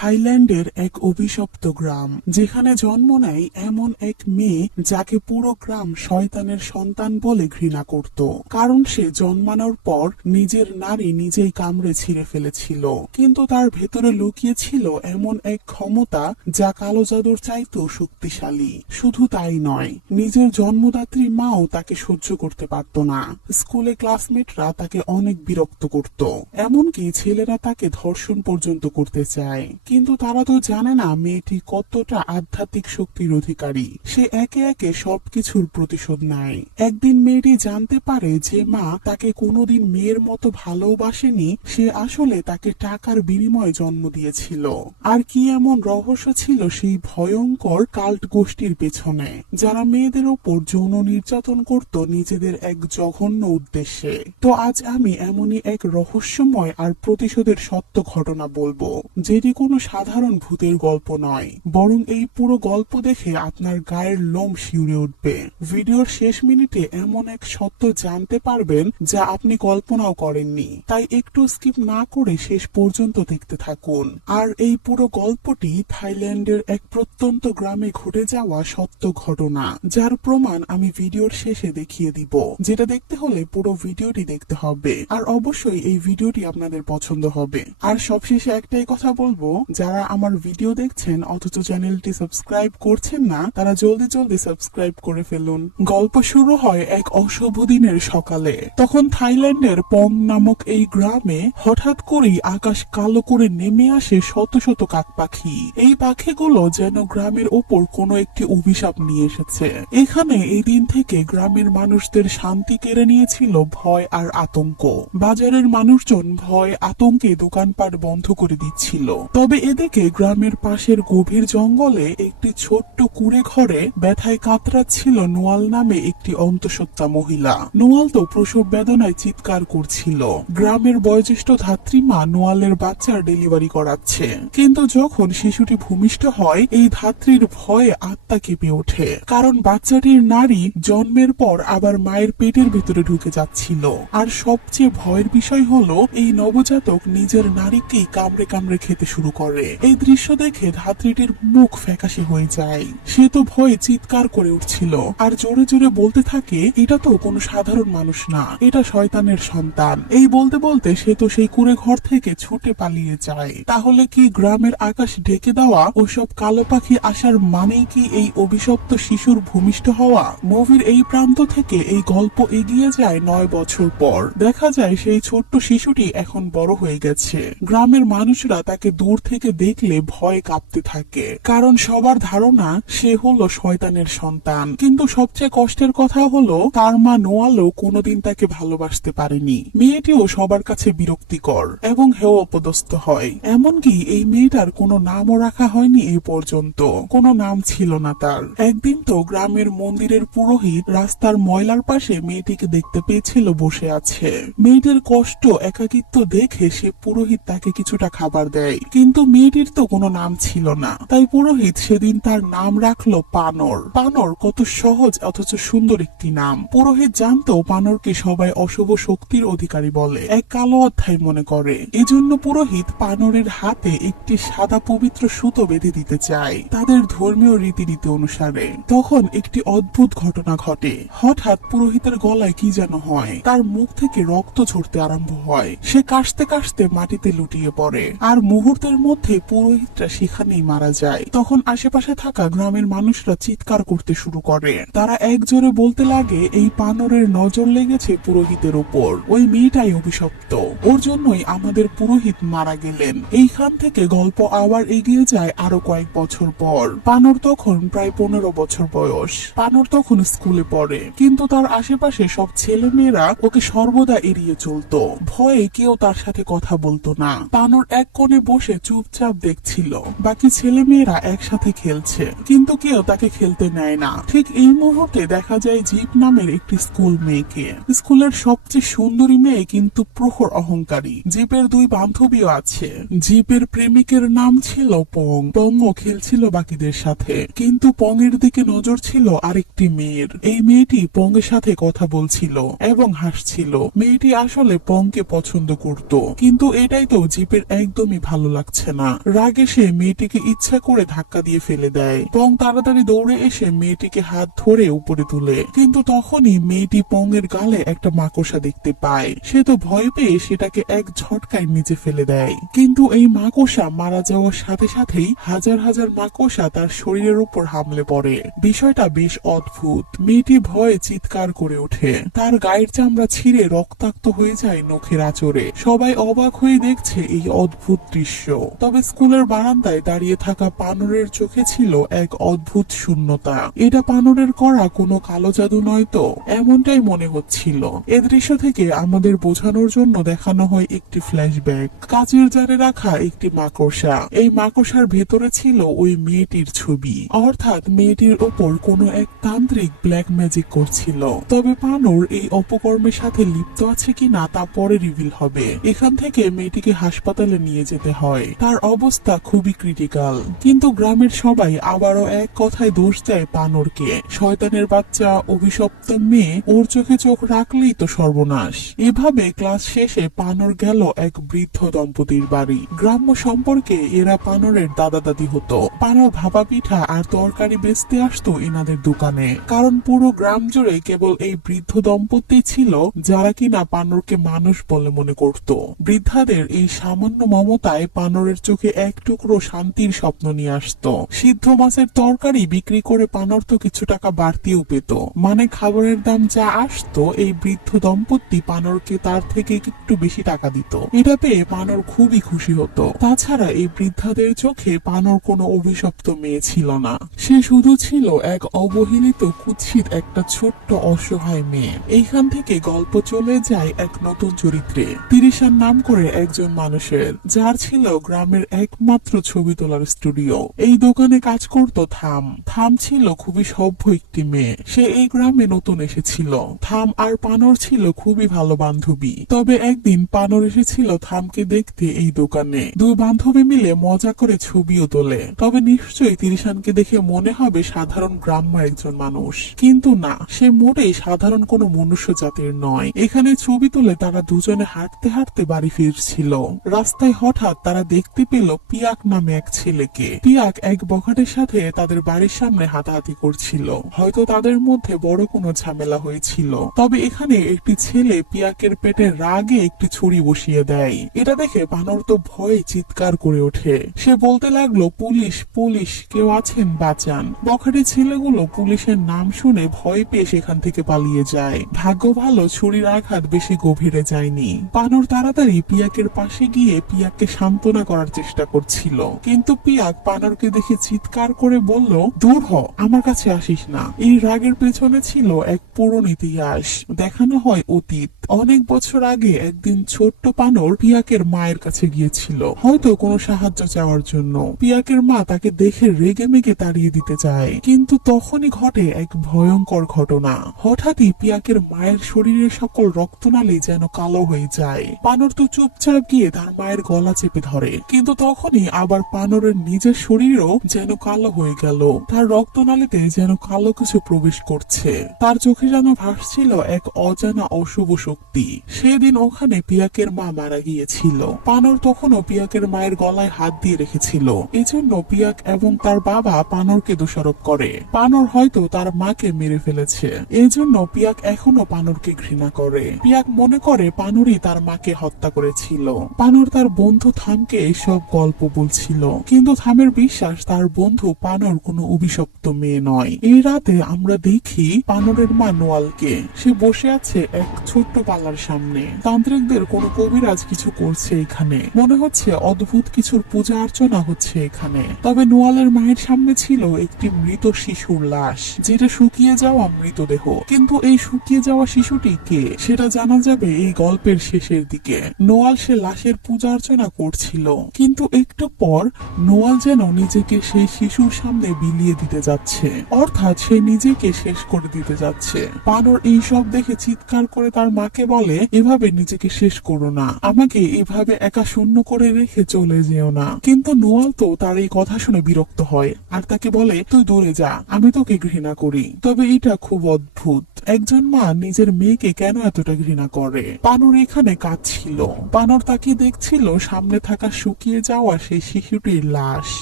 থাইল্যান্ডের এক অভিশপ্ত গ্রাম, যেখানে জন্ম নেয় এমন এক মেয়ে যাকে পুরো গ্রাম শয়তানের সন্তান বলে ঘৃণা করত, কারণ সে জন্মানোর পর নিজের নারী নিজেই কামড়ে ছিঁড়ে ফেলেছিল। কিন্তু তার ভেতরে লুকিয়ে ছিল এমন এক ক্ষমতা যা কালো জাদুর চাইতেও শক্তিশালী। শুধু তাই নয়, নিজের জন্মদাত্রী মাও তাকে সহ্য করতে পারত না। স্কুলে ক্লাসমেটরা তাকে অনেক বিরক্ত করত, এমনকি ছেলেরা তাকে ধর্ষণ পর্যন্ত করতে চায়। কিন্তু তারা তো জানে না মেয়েটি কতটা আধ্যাত্মিক শক্তির অধিকারী। সে একে একে সবকিছুর প্রতিশোধ নেয়। একদিন মেয়েটি জানতে পারে যে মা তাকে কোনোদিন মেয়ের মতো ভালোবাসেনি, সে আসলে তাকে টাকার বিনিময়ে জন্ম দিয়েছিল। আর কি এমন রহস্য ছিল সেই ভয়ঙ্কর কাল্ট গোষ্ঠীর পেছনে, যারা মেয়েদের ওপর যৌন নির্যাতন করত নিজেদের এক জঘন্য উদ্দেশ্যে? তো আজ আমি এমনই এক রহস্যময় আর প্রতিশোধের সত্য ঘটনা বলবো, যেটি কোনো সাধারণ ভূতের গল্প নয়, বরং এই পুরো গল্প দেখে আপনার গায়ের লোম শিউরে উঠবে। ভিডিওর শেষ মিনিটে এমন এক সত্য জানতে পারবেন যা আপনি কল্পনাও করেননি, তাই একটু স্কিপ না করে শেষ পর্যন্ত দেখতে থাকুন। আর এই পুরো গল্পটি থাইল্যান্ডের এক প্রত্যন্ত গ্রামে ঘটে যাওয়া সত্য ঘটনা, যার প্রমাণ আমি ভিডিওর শেষে দেখিয়ে দিব। যেটা দেখতে হলে পুরো ভিডিওটি দেখতে হবে, আর অবশ্যই এই ভিডিওটি আপনাদের পছন্দ হবে। আর সবশেষে একটাই কথা বলবো, যারা আমার ভিডিও দেখছেন অথচ চ্যানেলটি সাবস্ক্রাইব করছেন না, তারা জলদি জলদি সাবস্ক্রাইব করে ফেলুন। গল্প শুরু হয় এক অশুভ দিনের সকালে। তখন থাইল্যান্ডের পং নামক এই গ্রামে হঠাৎ করেই আকাশ কালো করে নেমে আসে শত শত কাক পাখি। এই পাখিগুলো যেন গ্রামের ওপর কোনো একটি অভিশাপ নিয়ে এসেছে। এখানে এই দিন থেকে গ্রামের মানুষদের শান্তি কেড়ে নিয়েছিল ভয় আর আতঙ্ক। বাজারের মানুষজন ভয় আতঙ্কে দোকানপাট বন্ধ করে দিচ্ছিল। তবে এদিকে গ্রামের পাশের গভীর জঙ্গলে একটি ছোট্ট কুঁড়ে ঘরে ব্যথায় কাতরাচ্ছিল নোয়াল নামে একটি অন্তঃসত্ত্বা মহিলা। নোয়াল তো প্রসব বেদনায় চিৎকার করছিল। গ্রামের বয়োজ্যেষ্ঠ ধাত্রীমা নোয়ালের বাচ্চার ডেলিভারি করাচ্ছে, কিন্তু যখন শিশুটি ভূমিষ্ঠ হয় এই ধাত্রীর ভয়ে আত্মা কেঁপে ওঠে, কারণ বাচ্চাটির নারী জন্মের পর আবার মায়ের পেটের ভেতরে ঢুকে যাচ্ছিল। আর সবচেয়ে ভয়ের বিষয় হলো এই নবজাতক নিজের নারীকেই কামড়ে কামড়ে খেতে শুরু করে। এই দৃশ্য দেখে ধাত্রীটির মুখ ফ্যাকাশে হয়ে যায়। সে তো ভয়ে চিৎকার করে উঠছিল আর জোরে জোরে বলতে থাকে, এটা তো কোনো সাধারণ মানুষ না, এটা শয়তানের সন্তান। এই বলতে বলতে সে তো সেই কুঁড়ে ঘর থেকে ছুটে পালিয়ে যায়। তাহলে কি গ্রামের আকাশ ঢেকে দেওয়া ওসব কালো পাখি আসার মানেই কি এই অভিশপ্ত শিশুর ভূমিষ্ঠ হওয়া? মুভির এই প্রান্ত থেকে এই গল্প এগিয়ে যায় 9 বছর পর। দেখা যায় সেই ছোট্ট শিশুটি এখন বড় হয়ে গেছে। গ্রামের মানুষরা তাকে দূর থেকে দেখলে ভয়ে কাঁপতে থাকে, কারণ সবার ধারণা সে হলো শয়তানের সন্তান। কিন্তু সবচেয়ে কষ্টের কথা হলো তার মা নোয়ালও কোনোদিন তাকে ভালোবাসতে পারেনি। মেয়েটিও সবার কাছে বিরক্তিকর এবং হেয় অপদস্থ হয়। এমনকি এই মেয়েটার কোনো নামও রাখা হয়নি এ পর্যন্ত, কোনো নাম ছিল না তার। একদিন তো গ্রামের মন্দিরের পুরোহিত রাস্তার ময়লার পাশে মেয়েটিকে দেখতে পেয়েছিল বসে আছে। মেয়েটির কষ্ট একাকিত্ব দেখে সে পুরোহিত তাকে কিছুটা খাবার দেয়, কিন্তু মেয়েটির তো কোনো নাম ছিল না। তাই পুরোহিত সেদিন তার নাম রাখলো পানর। পানর কত সহজ অথচ সুন্দর একটি নাম। পুরোহিত জানতো পানরকে সবাই অশুভ শক্তির অধিকারী বলে, এক কালো অধ্যায় মনে করে। এজন্য পুরোহিত পানরের হাতে একটি সাদা পবিত্র সুতো বেঁধে দিতে চায় তাদের ধর্মীয় রীতিনীতি অনুসারে। তখন একটি অদ্ভুত ঘটনা ঘটে। হঠাৎ পুরোহিতের গলায় কি যেন হয়, তার মুখ থেকে রক্ত ঝরতে আরম্ভ হয়। সে কাশতে কাশতে মাটিতে লুটিয়ে পড়ে, আর মুহূর্তের মধ্যে পুরোহিতটা সেখানেই মারা যায়। তখন আশেপাশে থাকা গ্রামের মানুষরা চিৎকার করতে শুরু করে। তারা একজোরে বলতে লাগে, এই পানরের নজর লেগেছে পুরোহিতের উপর, ওই মেয়েটাই অভিশপ্ত, ওর জন্যই আমাদের পুরোহিত মারা গেলেন। এইখান থেকে গল্প আবার এগিয়ে যায় আরো কয়েক বছর পর। পানর তখন প্রায় 15 বছর বয়স। পানর তখন স্কুলে পড়ে, কিন্তু তার আশেপাশে সব ছেলে মেয়েরা ওকে সর্বদা এড়িয়ে চলতো। ভয়ে কেউ তার সাথে কথা বলতো না। পানর এক কোণে বসে চুপচাপ দেখছিল, বাকি ছেলে মেয়েরা একসাথে খেলছে, কিন্তু কেউ তাকে খেলতে নেয় না। ঠিক এই মুহূর্তে দেখা যায় জিপ নামের একটি স্কুল মেয়েকে। স্কুলের সবচেয়ে সুন্দরী মেয়ে, কিন্তু প্রখর অহংকারী। জিপের 2 বান্ধবীও আছে। জিপের প্রেমিকের নাম ছিল পং। পংও খেলছিল বাকিদের সাথে, কিন্তু পং এর দিকে নজর ছিল আরেকটি মেয়ের। এই মেয়েটি পং এর সাথে কথা বলছিল এবং হাসছিল। মেয়েটি আসলে পংকে পছন্দ করত, কিন্তু এটাই তো জিপের একদমই ভালো লাগছে পারছে না। রাগে সে মেয়েটিকে ইচ্ছা করে ধাক্কা দিয়ে ফেলে দেয়। পং তাড়াতাড়ি দৌড়ে এসে মেয়েটিকে হাত ধরে উপরে তুলে, কিন্তু তখনই মেয়েটি পংয়ের গালে একটা মাকড়সা দেখতে পায়। সে তো ভয় পেয়ে সেটাকে এক ঝটকায় নিচে ফেলে দেয়, কিন্তু এই মাকড়সা মারা যাওয়ার সাথে সাথেই হাজার হাজার মাকড়সা তার শরীরের উপর হামলে পড়ে। বিষয়টা বেশ অদ্ভুত। মেয়েটি ভয়ে চিৎকার করে ওঠে, তার গায়ের চামড়া ছিঁড়ে রক্তাক্ত হয়ে যায় নখের আঁচড়ে। সবাই অবাক হয়ে দেখছে এই অদ্ভুত দৃশ্য। তবে স্কুলের বারান্দায় দাঁড়িয়ে থাকা পানরের চোখে ছিল এক অদ্ভুত শূন্যতা। এটা পানরের করা কোনো কালো জাদু নয় তো? এমনটাই মনে হচ্ছিল। এ দৃশ্য থেকে আমাদের বোঝানোর জন্য দেখানো হয় একটি ফ্ল্যাশব্যাক। কাচের জারে রাখা একটি মাকড়সা, এই মাকড়সার ভেতরে ছিল ওই মেয়েটির ছবি। অর্থাৎ মেয়েটির ওপর কোনো এক তান্ত্রিক ব্ল্যাক ম্যাজিক করছিল। তবে পানর এই অপকর্মের সাথে লিপ্ত আছে কিনা তা পরে রিভিল হবে। এখান থেকে মেয়েটিকে হাসপাতালে নিয়ে যেতে হয়। তার অবস্থা খুবই ক্রিটিক্যাল। কিন্তু গ্রামের সবাই আবারও এক কথায় দোষ দেয় পানরকে। শয়তানের বাচ্চা, অভিশপ্ত মেয়ে, ওর চোখে চোখ রাখলেই তো সর্বনাশ। এভাবে ক্লাস শেষে পানর গেল এক বৃদ্ধ দম্পতির বাড়ি। গ্রাম্য সম্পর্কে এরা পানরের দাদা দাদি হতো। পানর ভাপা পিঠা আর তরকারি বেচতে আসতো এনাদের দোকানে। কারণ পুরো গ্রাম জুড়ে কেবল এই বৃদ্ধ দম্পতি ছিল যারা কিনা পানরকে মানুষ বলে মনে করত। বৃদ্ধাদের এই সামান্য মমতায় পানরের চোখে এক টুকরো শান্তির স্বপ্ন নিয়ে আসতো। সিদ্ধ মাছের তরকারি বিক্রি করে পানর তো কিছু টাকা বাড়তিও পেত। মানে খাবারের দাম যা আসতো এই বৃদ্ধ দম্পতি পানরকে তার থেকে একটু বেশি টাকা দিত। এটা পেয়ে পানর খুবই খুশি হতো। তাছাড়া এই বৃদ্ধাদের চোখে পানর কোনো অভিশপ্ত মেয়ে ছিল না। সে শুধু ছিল এক অবহেলিত কুৎসিত একটা ছোট্ট অসহায় মেয়ে। এইখান থেকে গল্প চলে যায় এক নতুন চরিত্রে। তিরিশার নাম করে একজন মানুষের, যার ছিল গ্রামের একমাত্র ছবি তোলার স্টুডিও। এই দোকানে কাজ করত থাম। থাম ছিল খুবই সভ্য একটি মেয়ে। সে এই গ্রামে নতুন এসেছিল। থাম আর পানর ছিল খুবই ভালো বান্ধবী। তবে একদিন পানর এসেছিল থামকে দেখতে এই দোকানে। দুই বান্ধবী মিলে মজা করে ছবিও তোলে। তবে নিশ্চয়ই তিরিশানকে দেখে মনে হবে সাধারণ গ্রাম্য একজন মানুষ, কিন্তু না, সে মোটেই সাধারণ কোনো মনুষ্য জাতির নয়। এখানে ছবি তুলে তারা দুজনে হাঁটতে হাঁটতে বাড়ি ফিরছিল। রাস্তায় হঠাৎ তারা দেখতে পেল পিয়াক নামে এক ছেলেকে। পিয়াক এক বখাটের সাথে তাদের বাড়ির সামনে হাতাহাতি করছিল। হয়তো তাদের মধ্যে বড় কোনো ঝামেলা হয়েছিল। তবে এখানে একটি ছেলে পিয়াকের পেটে রাগে একটি ছুরি বসিয়ে দেয়। এটা দেখে বানর তো ভয়ে চিৎকার করে ওঠে। সে বলতে লাগলো, পুলিশ, পুলিশ, কেউ আছেন, বাঁচান। বখাটে ছেলেগুলো পুলিশের নাম শুনে ভয় পেয়ে সেখান থেকে পালিয়ে যায়। ভাগ্য ভালো ছুরির আঘাত বেশি গভীরে যায়নি। বানর তাড়াতাড়ি পিয়াকের পাশে গিয়ে পিয়াককে সান্ত্বনা করার চেষ্টা করছিল, কিন্তু পিয়াক বানরকে দেখে চিৎকার করে বলল, দূর হ, আমার কাছে আসিস না। এই রাগের পেছনে ছিল এক পুরনো ইতিহাস। দেখানো হয় অতীত। অনেক বছর আগে একদিন ছোট্ট বানর পিয়াকের মায়ের কাছে গিয়েছিল, হয়তো কোনো সাহায্য চাওয়ার জন্য। পিয়াকের মা তাকে দেখে রেগে মেগে তাড়িয়ে দিতে চায়, কিন্তু তখনই ঘটে এক ভয়ঙ্কর ঘটনা। হঠাৎই পিয়াকের মায়ের শরীরের সকল রক্তনালী যেন কালো হয়ে যায়। বানর তো চুপচাপ গিয়ে তার মায়ের গলা চেপে ধরে, কিন্তু তখনই আবার বানরের নিজের শরীরও যেন কালো হয়ে গেল। তার রক্তনালীতে যেন কালো কিছু প্রবেশ করছে। তার চোখে যেন ভাসছিল এক অজানা অশুভ শক্তি। সেদিন ওখানে পিয়াকের মা মারা গিয়েছিল। বানর তখনও পিয়াকের মায়ের গলায় হাত দিয়ে রেখেছিল। এজন্য পিয়াক এবং তার বাবা বানরকে দোষারোপ করে। বানর হয়তো তার মাকে মেরে ফেলেছে। এজন্য পিয়াক এখনো বানরকে ঘৃণা করে। পিয়াক মনে করে বানরই তার মাকে হত্যা করেছিল। বানর তার বন্ধু থামকে এসব গল্প বলছিল, কিন্তু থামের বিশ্বাস তার বন্ধু বানর কোনো অভিশপ্ত মেয়ে নয়। এই রাতে আমরা দেখি বানরের মা নোয়ালকে। সে বসে আছে এক ছোট্ট পালার সামনে। তান্ত্রিকদের কোনো কবিরাজ কিছু করছে এখানে। মনে হচ্ছে অদ্ভুত কিছুর পূজা অর্চনা হচ্ছে এখানে। তবে নোয়ালের মায়ের সামনে ছিল একটি মৃত শিশুর লাশ, যেটা শুকিয়ে যাওয়া মৃতদেহ। কিন্তু এই শুকিয়ে যাওয়া শিশুটি কে সেটা জানা যাবে এই গল্পের শেষের দিকে। নোয়াল সে লাশের পূজা অর্চনা করছিল, কিন্তু একটু পর নোয়াল যেন নিজেকে সেই শিশুর সামনে বিলিয়ে দিতে যাচ্ছে, অর্থাৎ সে নিজেকে শেষ করে দিতে যাচ্ছে। বানর এই সব দেখে চিৎকার করে তার মাকে বলে, এভাবে নিজেকে শেষ করো না, আমাকে এভাবে একা শূন্য করে রেখে চলে যেও না। কিন্তু নোয়াল তো তার এই কথা শুনে বিরক্ত হয় আর তাকে বলে, তুই দূরে যা, আমি তোকে ঘৃণা করি। তবে এটা খুব অদ্ভুত, একজন মা নিজের মেয়েকে কেন এতটা ঘৃণা করে। বানর এখানে কাঁদছিল। বানর তাকে দেখছিল সামনে থাকা লুকিয়ে যাওয়া সেই শিশুটির লাশ,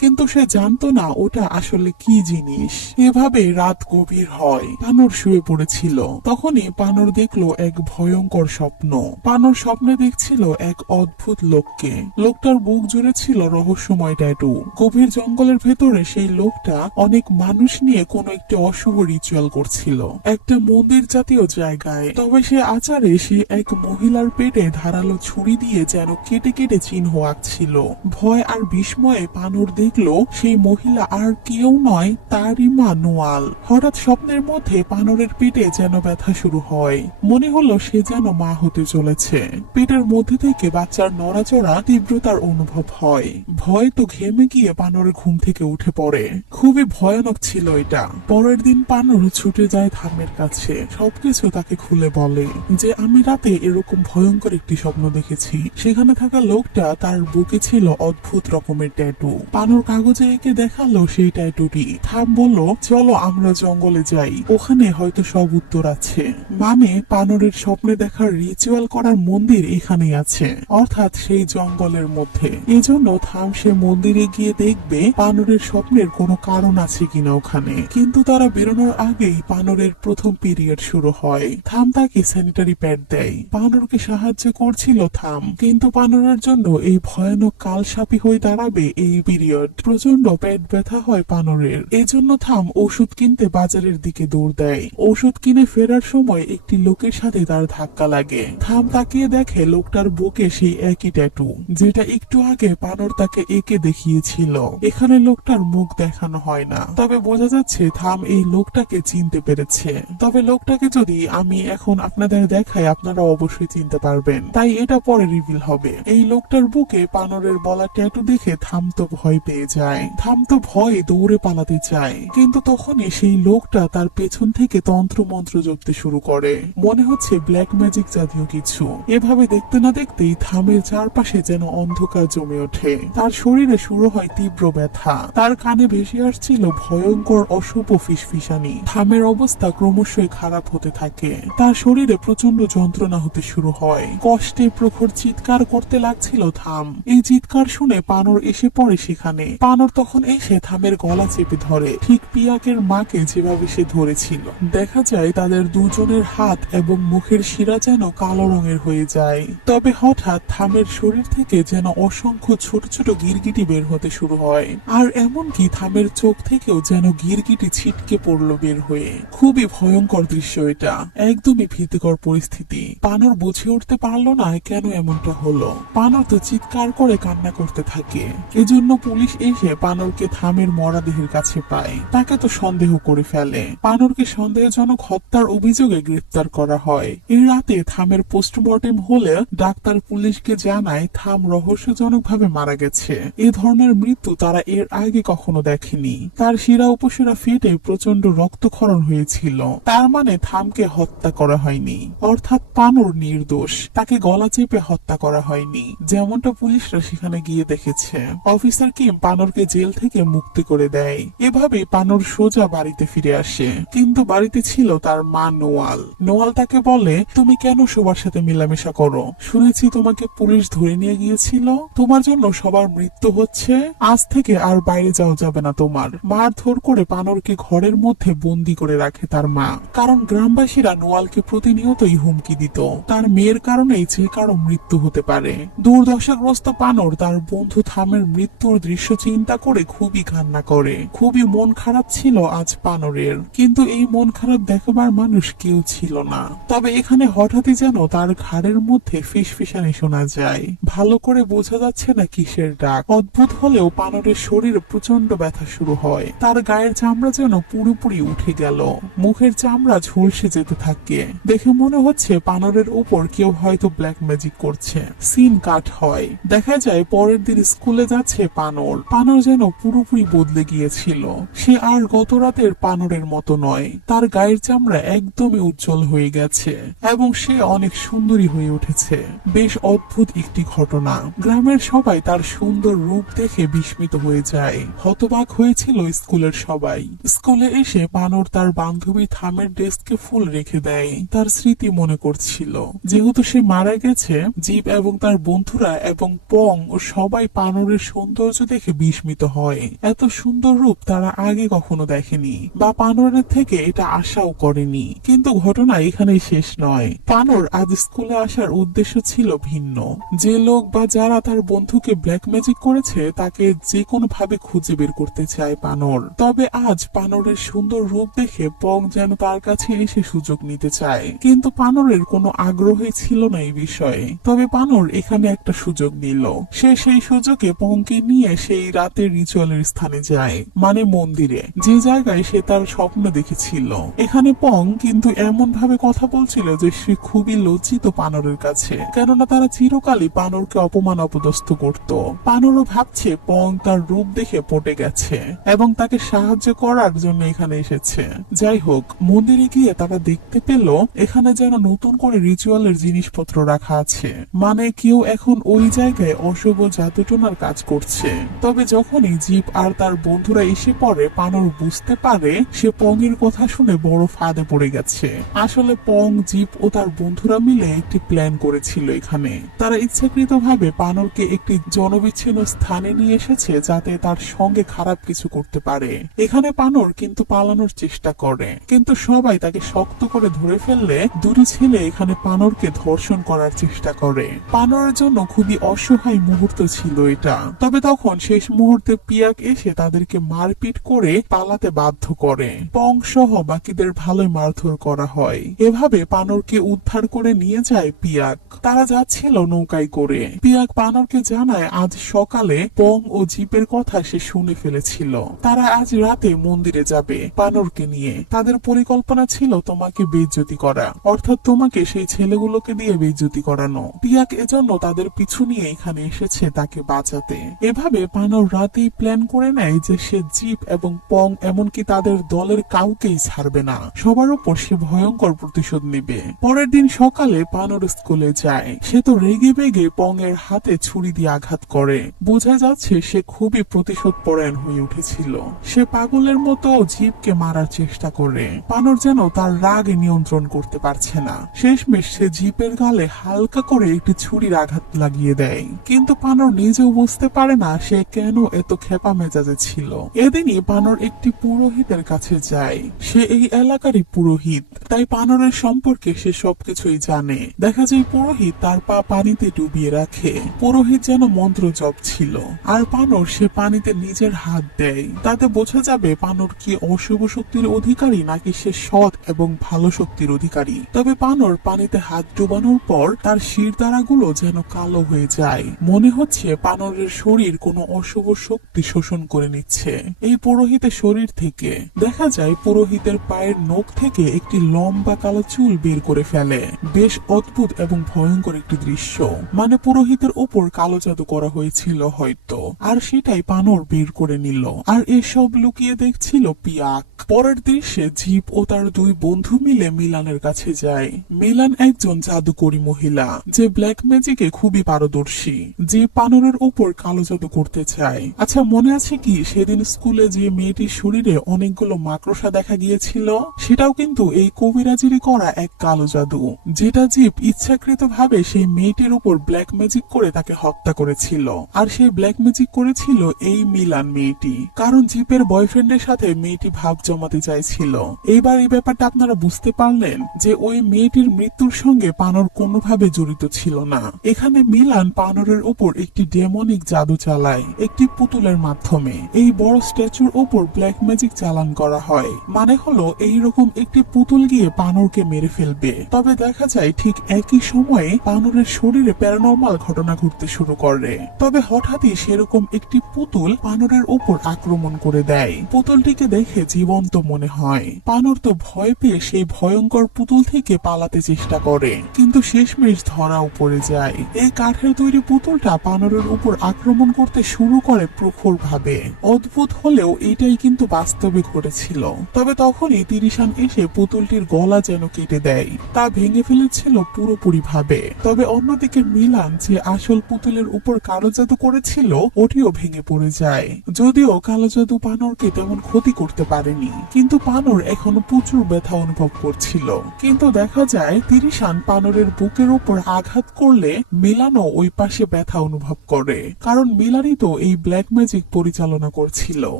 কিন্তু সে জানতো না ওটা আসলে কি জিনিস। এভাবে রাত গভীর হয়, পানর শুয়ে পড়েছিল। তখনই পানর দেখলো এক ভয়ঙ্কর স্বপ্ন। পানর স্বপ্নে দেখছিল এক অদ্ভুত লোককে। লোকটার বুক জুড়ে ছিল রহস্যময় ট্যাটু। গভীর জঙ্গলের ভেতরে সেই লোকটা অনেক মানুষ নিয়ে কোনো একটি অশুভ রিচুয়াল করছিল একটা মন্দির জাতীয় জায়গায়। তবে সে আচারে সে এক মহিলার পেটে ধারালো ছুরি দিয়ে যেন কেটে কেটে চিহ্ন আঁকছিল। ভয় আর বিস্ময়ে পানর দেখলো সেই মহিলা আর কেউ নয়, তারই মা নোয়াল। হঠাৎ স্বপ্নের মধ্যে পানরের পেটে যেন ব্যথা শুরু হয়। মনে হলো সে যেন মা হতে চলেছে। পেটের মধ্যে থেকে বাচ্চার নড়াচড়া তীব্রতার অনুভব হয়। ভয় তো ঘেমে গিয়ে পানরের ঘুম থেকে উঠে পড়ে। খুবই ভয়ানক ছিল এটা। পরের দিন পানর ছুটে যায় থামের কাছে, সবকিছু তাকে খুলে বলে যে আমি রাতে এরকম ভয়ঙ্কর একটি স্বপ্ন দেখেছি। সেখানে থাকা লোকটা তার বুকে ছিল অদ্ভুত রকমের ট্যাটু। পানর কাগজে এঁকে দেখালো সেই ট্যাটুটি। থাম বলল, চলো আমরা জঙ্গলে যাই, ওখানে হয়তো সব উত্তর আছে। মানে পানরের স্বপ্নে দেখার রিচুয়াল করার মন্দির এখানেই আছে, অর্থাৎ সেই জঙ্গলের মধ্যে। এজন্য থাম সে মন্দিরে গিয়ে দেখবে পানরের স্বপ্নের কোনো কারণ আছে কিনা ওখানে। কিন্তু তারা বেরোনোর আগেই পানরের প্রথম পিরিয়ড শুরু হয়। থাম তাকে স্যানিটারি প্যাড দেয়। পানরকে সাহায্য করছিল থাম, কিন্তু পানরের জন্য এই ভয়ানক কালসাপী হয়ে দাঁড়াবে এই পিরিয়ড। প্রচন্ড পেট ব্যথা হয় পানরের। এজন্য থাম ওষুধ কিনতে বাজারের দিকে দৌড় দেয়। ওষুধ কিনে ফেরার সময় একটি লোকের সাথে তার ধাক্কা লাগে। থাম তাকিয়ে দেখে লোকটার বুকে সেই একই ট্যাটু, যেটা একটু আগে পানর তাকে এঁকে দেখিয়েছিল। এখানে লোকটার মুখ দেখানো হয় না, তবে বোঝা যাচ্ছে থাম এই লোকটাকে চিনতে পেরেছে। তবে লোকটাকে যদি আমি এখন আপনাদের দেখাই, আপনারা অবশ্যই চিনতে পারবেন, তাই এটা পরে রিভিল হবে। এই লোকটার বুকে পানরের বলা ট্যাটু দেখে থাম তো ভয় পেয়ে যায়। থাম তো ভয়ে দৌড়ে পালাতে চায়, কিন্তু তখনই সেই লোকটা তার পেছন থেকে তন্ত্র মন্ত্র জপতে শুরু করে। মনে হচ্ছে ব্ল্যাক ম্যাজিক জাতীয় কিছু। এভাবে দেখতে না দেখতেই থামের চারপাশে যেন অন্ধকার জমে ওঠে। তার শরীরে শুরু হয় তীব্র ব্যথা। তার কানে ভেসে আসছিল ভয়ঙ্কর অশুভ ফিসফিসানি। থামের অবস্থা ক্রমশই খারাপ হতে থাকে। তার শরীরে প্রচন্ড যন্ত্রণা হতে শুরু হয়। কষ্টে প্রখর চিৎকার করতে লাগছিল থাম। এই চিৎকার শুনে পানর এসে পড়ে সেখানে। পানর তখন এসে থামের গলা চেপে ধরে, ঠিক পিয়াকের মাকে যেভাবে সে ধরেছিল। দেখা যায় তাদের দুজনের হাত এবং মুখের শিরা যেন কালো রঙের হয়ে যায়। তবে হঠাৎ থামের শরীর থেকে যেন অসংখ্য ছোট ছোট গিরগিটি বের হতে শুরু হয়। আর এমনকি থামের চোখ থেকেও যেন গিরগিটি ছিটকে পড়লো বের হয়ে। খুবই ভয়ঙ্কর দৃশ্য এটা, একদমই ভীতিকর পরিস্থিতি। পানর বুঝে উঠতে পারলো না কেন এমনটা হলো। পানর তো চিৎকার করে কান্না করতে থাকে। এজন্য পুলিশ এসে পানরকে থামের মরাদেহের কাছে পায়। তাকে তো সন্দেহ করে ফেলে। পানরকে সন্দেহজনক হত্যার অভিযোগে গ্রেফতার করা হয়। এই রাতে থামের পোস্টমর্টেম হলে ডাক্তার পুলিশকে জানায় থাম রহস্যজনক ভাবে মারা গেছে। এ ধরনের মৃত্যু তারা এর আগে কখনো দেখেনি। তার শিরা উপশিরা ফেটে প্রচন্ড রক্তক্ষরণ হয়েছিল। তার মানে থামকে হত্যা করা হয়নি, অর্থাৎ পানর নির্দোষ। তাকে গলা চেপে হত্যা করা হয়নি, যেমনটা পুলিশরা সেখানে গিয়ে দেখেছে। অফিসার কিম পানরকে জেল থেকে মুক্তি করে দেয়। এভাবে পানর সোজা বাড়িতে ফিরে আসে, কিন্তু বাড়িতে ছিল তার মা নোয়াল। নোয়াল তাকে বলে, তুমি কেন সবার সাথে মেলামেশা করো? শুনেছি তোমাকে পুলিশ ধরে নিয়ে গিয়েছিল। তোমার জন্য সবার মৃত্যু হচ্ছে। আজ থেকে আর বাইরে যাওয়া যাবে না তোমার। মারধর করে পানরকে ঘরের মধ্যে বন্দি করে রাখে তার মা, কারণ গ্রামবাসীরা নোয়ালকে প্রতিনিয়তই হুমকি দিত তার মেয়ের কারণেই যে কারো মৃত্যু হতে পারে। দুর্দশাগ্রস্ত পানর তার বন্ধু থামের মৃত্যুর দৃশ্য চিন্তা করে খুবই কান্না করে। খুবই মন খারাপ ছিল আজ পানরের, কিন্তু এই মন খারাপ দেখবার মানুষ কেউ ছিল না। তবে এখানে হঠাৎই যেন তার ঘাড়ের মধ্যে ফিসফিসানি শোনা যায়। ভালো করে বোঝা যাচ্ছে না কিসের ডাক। অদ্ভুত হলেও পানরের শরীরে প্রচন্ড ব্যথা শুরু হয়। তার গায়ের চামড়া যেন পুরোপুরি উঠে গেল। মুখের চামড়া ঝলসে যেতে থাকে। দেখে মনে হচ্ছে পানরের উপর কেউ হয়তো ব্ল্যাক ম্যাজিক করছে। সিন কাট হয়। দেখা যায় পরের দিন স্কুলে যাচ্ছে পানর। পানর যেন পুরোপুরি বদলে গিয়েছিল। সে আর গত রাতের পানরের মতো নয়। তার গায়ের চামড়া একদমই উজ্জ্বল হয়ে গেছে এবং সে অনেক সুন্দরী হয়ে উঠেছে। বেশ অদ্ভুত একটি ঘটনা। গ্রামের সবাই তার সুন্দর রূপ দেখে বিস্মিত হয়ে যায়। হতবাক হয়েছিল স্কুলের সবাই। স্কুলে এসে পানর তার বান্ধবী থামের ডেস্কে ফুল রেখে দেয়। তার স্মৃতি মনে করছিল। যেহেতু সে মারা গেছে, জীব এবং তার বন্ধুরা এবং পং ও সবাই পানরের সৌন্দর্য দেখে বিস্মিত হয়। এত সুন্দর রূপ তারা আগে কখনো দেখেনি বা পানরের থেকে এটা আশাও করেনি। কিন্তু ঘটনা এখানেই শেষ নয়। পানর আজ স্কুলে আসার উদ্দেশ্য ছিল ভিন্ন। যে লোক বা যারা তার বন্ধুকে ব্ল্যাক ম্যাজিক করেছে তাকে যে কোনো ভাবে খুঁজে বের করতে চায় পানর। তবে আজ পানরের সুন্দর রূপ দেখে পং যেন তার কাছে এসে সুযোগ নিতে চায়, কিন্তু পানরের কোনো আগ্রহই ছিল না এই বিষয়ে। তবে পানর এখানে একটা সুযোগ নিল। সে সেই সুযোগে পংকে নিয়ে সেই রাতের রিচুয়ালের স্থানে যায়, মানে মন্দিরে, যে জায়গায় সে তার স্বপ্ন দেখেছিল। এখানে পং কিন্তু এমন ভাবে কথা বলছিল যে সে খুবই লজ্জিত পানরের কাছে, কেননা তারা চিরকালই পানরকে অপমান অপদস্থ করত। পানরও ভাবছে পং তার রূপ দেখে পটে গেছে এবং তাকে সাহায্য করার জন্য এখানে এসেছে। যাই হোক, মন্দিরে গিয়ে তারা দেখতে পেল এখানে যেন নতুন করে রিচুয়ালের জিনিসপত্র রাখা আছে, মানে কেউ এখন ওই জায়গায় অশুভ জাদুটোনার কাজ করছে। তবে যখনই জীব আর তার বন্ধুরা এসে পড়ে, পানর বুঝতে পারে সে পং এর কথা শুনে বড় ফাঁদে পড়ে গেছে। আসলে পং, জীব ও তার বন্ধুরা মিলে একটি প্ল্যান করেছিল। এখানে তারা ইচ্ছাকৃতভাবে পানরকে একটি জনবিচ্ছিন্ন স্থানে নিয়ে এসেছে যাতে তার সঙ্গে খারাপ কিছু করতে পারে। এখানে পানর কিন্তু পালানোর চেষ্টা করে, কিন্তু সবাই তাকে শক্ত করে ধরে ফেললে দুটি ছেলে এখানে পানরকে ধর্ষণ করার চেষ্টা করে। পানরের জন্য খুবই অসহায় মুহূর্ত ছিল এটা। তবে তখন শেষ মুহূর্তে পিয়াক এসে তাদেরকে মারপিট করে পালাতে বাধ্য করে। পং সহ বাকিদের ভালোই মারধর করা হয়। এভাবে পানরকে উদ্ধার করে নিয়ে যায় পিয়াক। তারা যাচ্ছিল নৌকায় করে। পিয়াক পানরকে জানায় আজ সকালে পং ও জিপের কথা সে শুনে ফেলেছিল। তারা আজ রাতে মন্দিরে যাবে পানরকে নিয়ে। তাদের পরিকল্পনা ছিল তোমাকে বেইজ্জতি করা, অর্থাৎ তোমাকে সেই ছেলেগুলোকে দিয়ে বেইজ্জতি করানো। পিয়াক এজন্য তাদের পিছু নিয়ে এখানে এসেছে তাকে বাঁচাতে। এভাবে পানর রাতেই প্ল্যান করে নেয় যে সে জিপ এবং পং এমনকি তাদের দলের কাউকেই ছাড়বে না, সবার উপর সে ভয়ঙ্কর প্রতিশোধ নেবে। পরের দিন সকালে পানর স্কুলে যায়। সে তো রেগে বেগে পং এর হাতে ছুরি দিয়ে আঘাত করে। বোঝা যাচ্ছে সে খুবই প্রতিশোধ পরায়ণ হয়ে উঠেছিল। সে পাগলের মতো জীবকে মারার চেষ্টা করে। পানর যেন তার রাগ নিয়ন্ত্রণ করতে পারছে না। শেষমেশ সে জিপের গালে হালকা করে একটি ছুরির আঘাত লাগিয়ে দেয়। কিন্তু পানর নিজেও বুঝতে পারে না সে কেন এত খেপা মেজাজে ছিল। এদিনই পানর একটি পুরোহিতের কাছে যায়। সে এই এলাকারই পুরোহিত, তাই পানরের সম্পর্কে সে সবকিছুই জানে। দেখা যায় পুরোহিত তার পা পানিতে ডুবিয়ে রাখে। পুরোহিত যেন মন্ত্র জপ ছিল, আর পানর সে পানিতে নিজের হাত দেয়। তাতে বোঝা যাবে পানর কি অশুভ শক্তির অধিকারী নাকি সে সৎ এবং ভালো শক্তির অধিকারী। তবে পানর পানিতে হাত ডুবানোর পর তার শিরদাঁড়াগুলো যেন কালো হয়ে যায়। মনে হচ্ছে পানরের শরীর কোনো অশুভ শক্তি শোষণ করে নিচ্ছে এই পুরোহিতের শরীর থেকে। দেখা যায় পুরোহিতের পায়ের নখ থেকে একটি লম্বা কালো চুল বের করে ফেলে। বেশ অদ্ভুত এবং ভয়ঙ্কর একটি দৃশ্য, মানে পুরোহিতের উপর কালো জাদু করা হয়েছিল হয়তো, আর সেটাই পানর বের করে নিল। আর এসব লুকিয়ে দেখছিল পিয়াক। পরের দৃশ্যে জীব ও তার দুই বন্ধু মিলে মিলানের কাছে যায়। মিলান একজন জাদুকরী মহিলা যে ব্ল্যাক ম্যাজিকে খুবই পারদর্শী, যে পানরের উপর কালো জাদু করতে চায়। আচ্ছা, মনে আছে কি সেদিন স্কুলে যে মেয়েটির শরীরে অনেকগুলো মাকড়সা দেখা গিয়েছিল? সেটাও কিন্তু এই কবিরাজিরই করা এক কালো জাদু, যেটা জীব ইচ্ছাকৃত ভাবে সেই মেয়েটির উপর ব্ল্যাক ম্যাজিক করে তাকে হত্যা করেছিল। আর সেই ব্ল্যাক ম্যাজিক করেছিল এই মিলান মেয়েটি, কারণ জীবের বয়ফ্রেন্ডের সাথে মেয়েটি ভাব জমাতে চাইছিল। এইবার এই ব্যাপারটা আপনারা বুঝতে পারলেন যে ওই মেয়েটির মৃত্যুর সঙ্গে পানর কোনোভাবে জড়িত ছিল না। এখানে মিলান পানরের উপর একটি ডেমনিক জাদু চালায় একটি পুতুলের মাধ্যমে। এই বড় স্ট্যাচুর উপর ব্ল্যাক ম্যাজিক চালান করা হয়, মানে হলো এইরকম একটি পুতুল গিয়ে পানরকে মেরে ফেলবে। তবে দেখা যায় ঠিক একই সময়ে পানরের শরীরে প্যারানরমাল ঘটনা ঘটতে শুরু করে। তবে হঠাৎই সেরকম একটি পুতুল পানরের উপর আক্রমণ করে দেয়। পুতুলটিকে দেখে জীবন্ত মনে হয়। পানর তো ভয় পেয়ে সেই ভয়ঙ্কর পুতুল থেকে পালাতে চেষ্টা করে, কিন্তু শেষমেশ ধরাও পড়ে যায়। এই কাঠের তৈরি পুতুলটা পানরের উপর আক্রমণ করতে শুরু করে প্রখর ভাবে। অদ্ভুত হলেও এটাই কিন্তু বাস্তবে ঘটেছিল। তবে তখনই তিরিশান এসে পুতুলটির গলা যেন কেটে দেয়, তা ভেঙে ফেলেছিল পুরোপুরি ভাবে। তবে অন্যদিকে মিলান যে আসল পুতুলের উপর কালো জাদু করেছিল ওটিও ভেঙে পড়ে যায়। যদিও কালো জাদু পানরকে তেমন ক্ষতি করতে পারেনি, কিন্তু পানর এখনো প্রচুর ব্যথা অনুভব করছিল। কিন্তু দেখা যায় তিরিশান পানরের বুকের উপর আঘাত করলে মিলানও ওই পাশে ব্যথা অনুভব করে, কারণ মিলানই তো এই ব্ল্যাক ম্যাজিক পরিচালনা করছিল।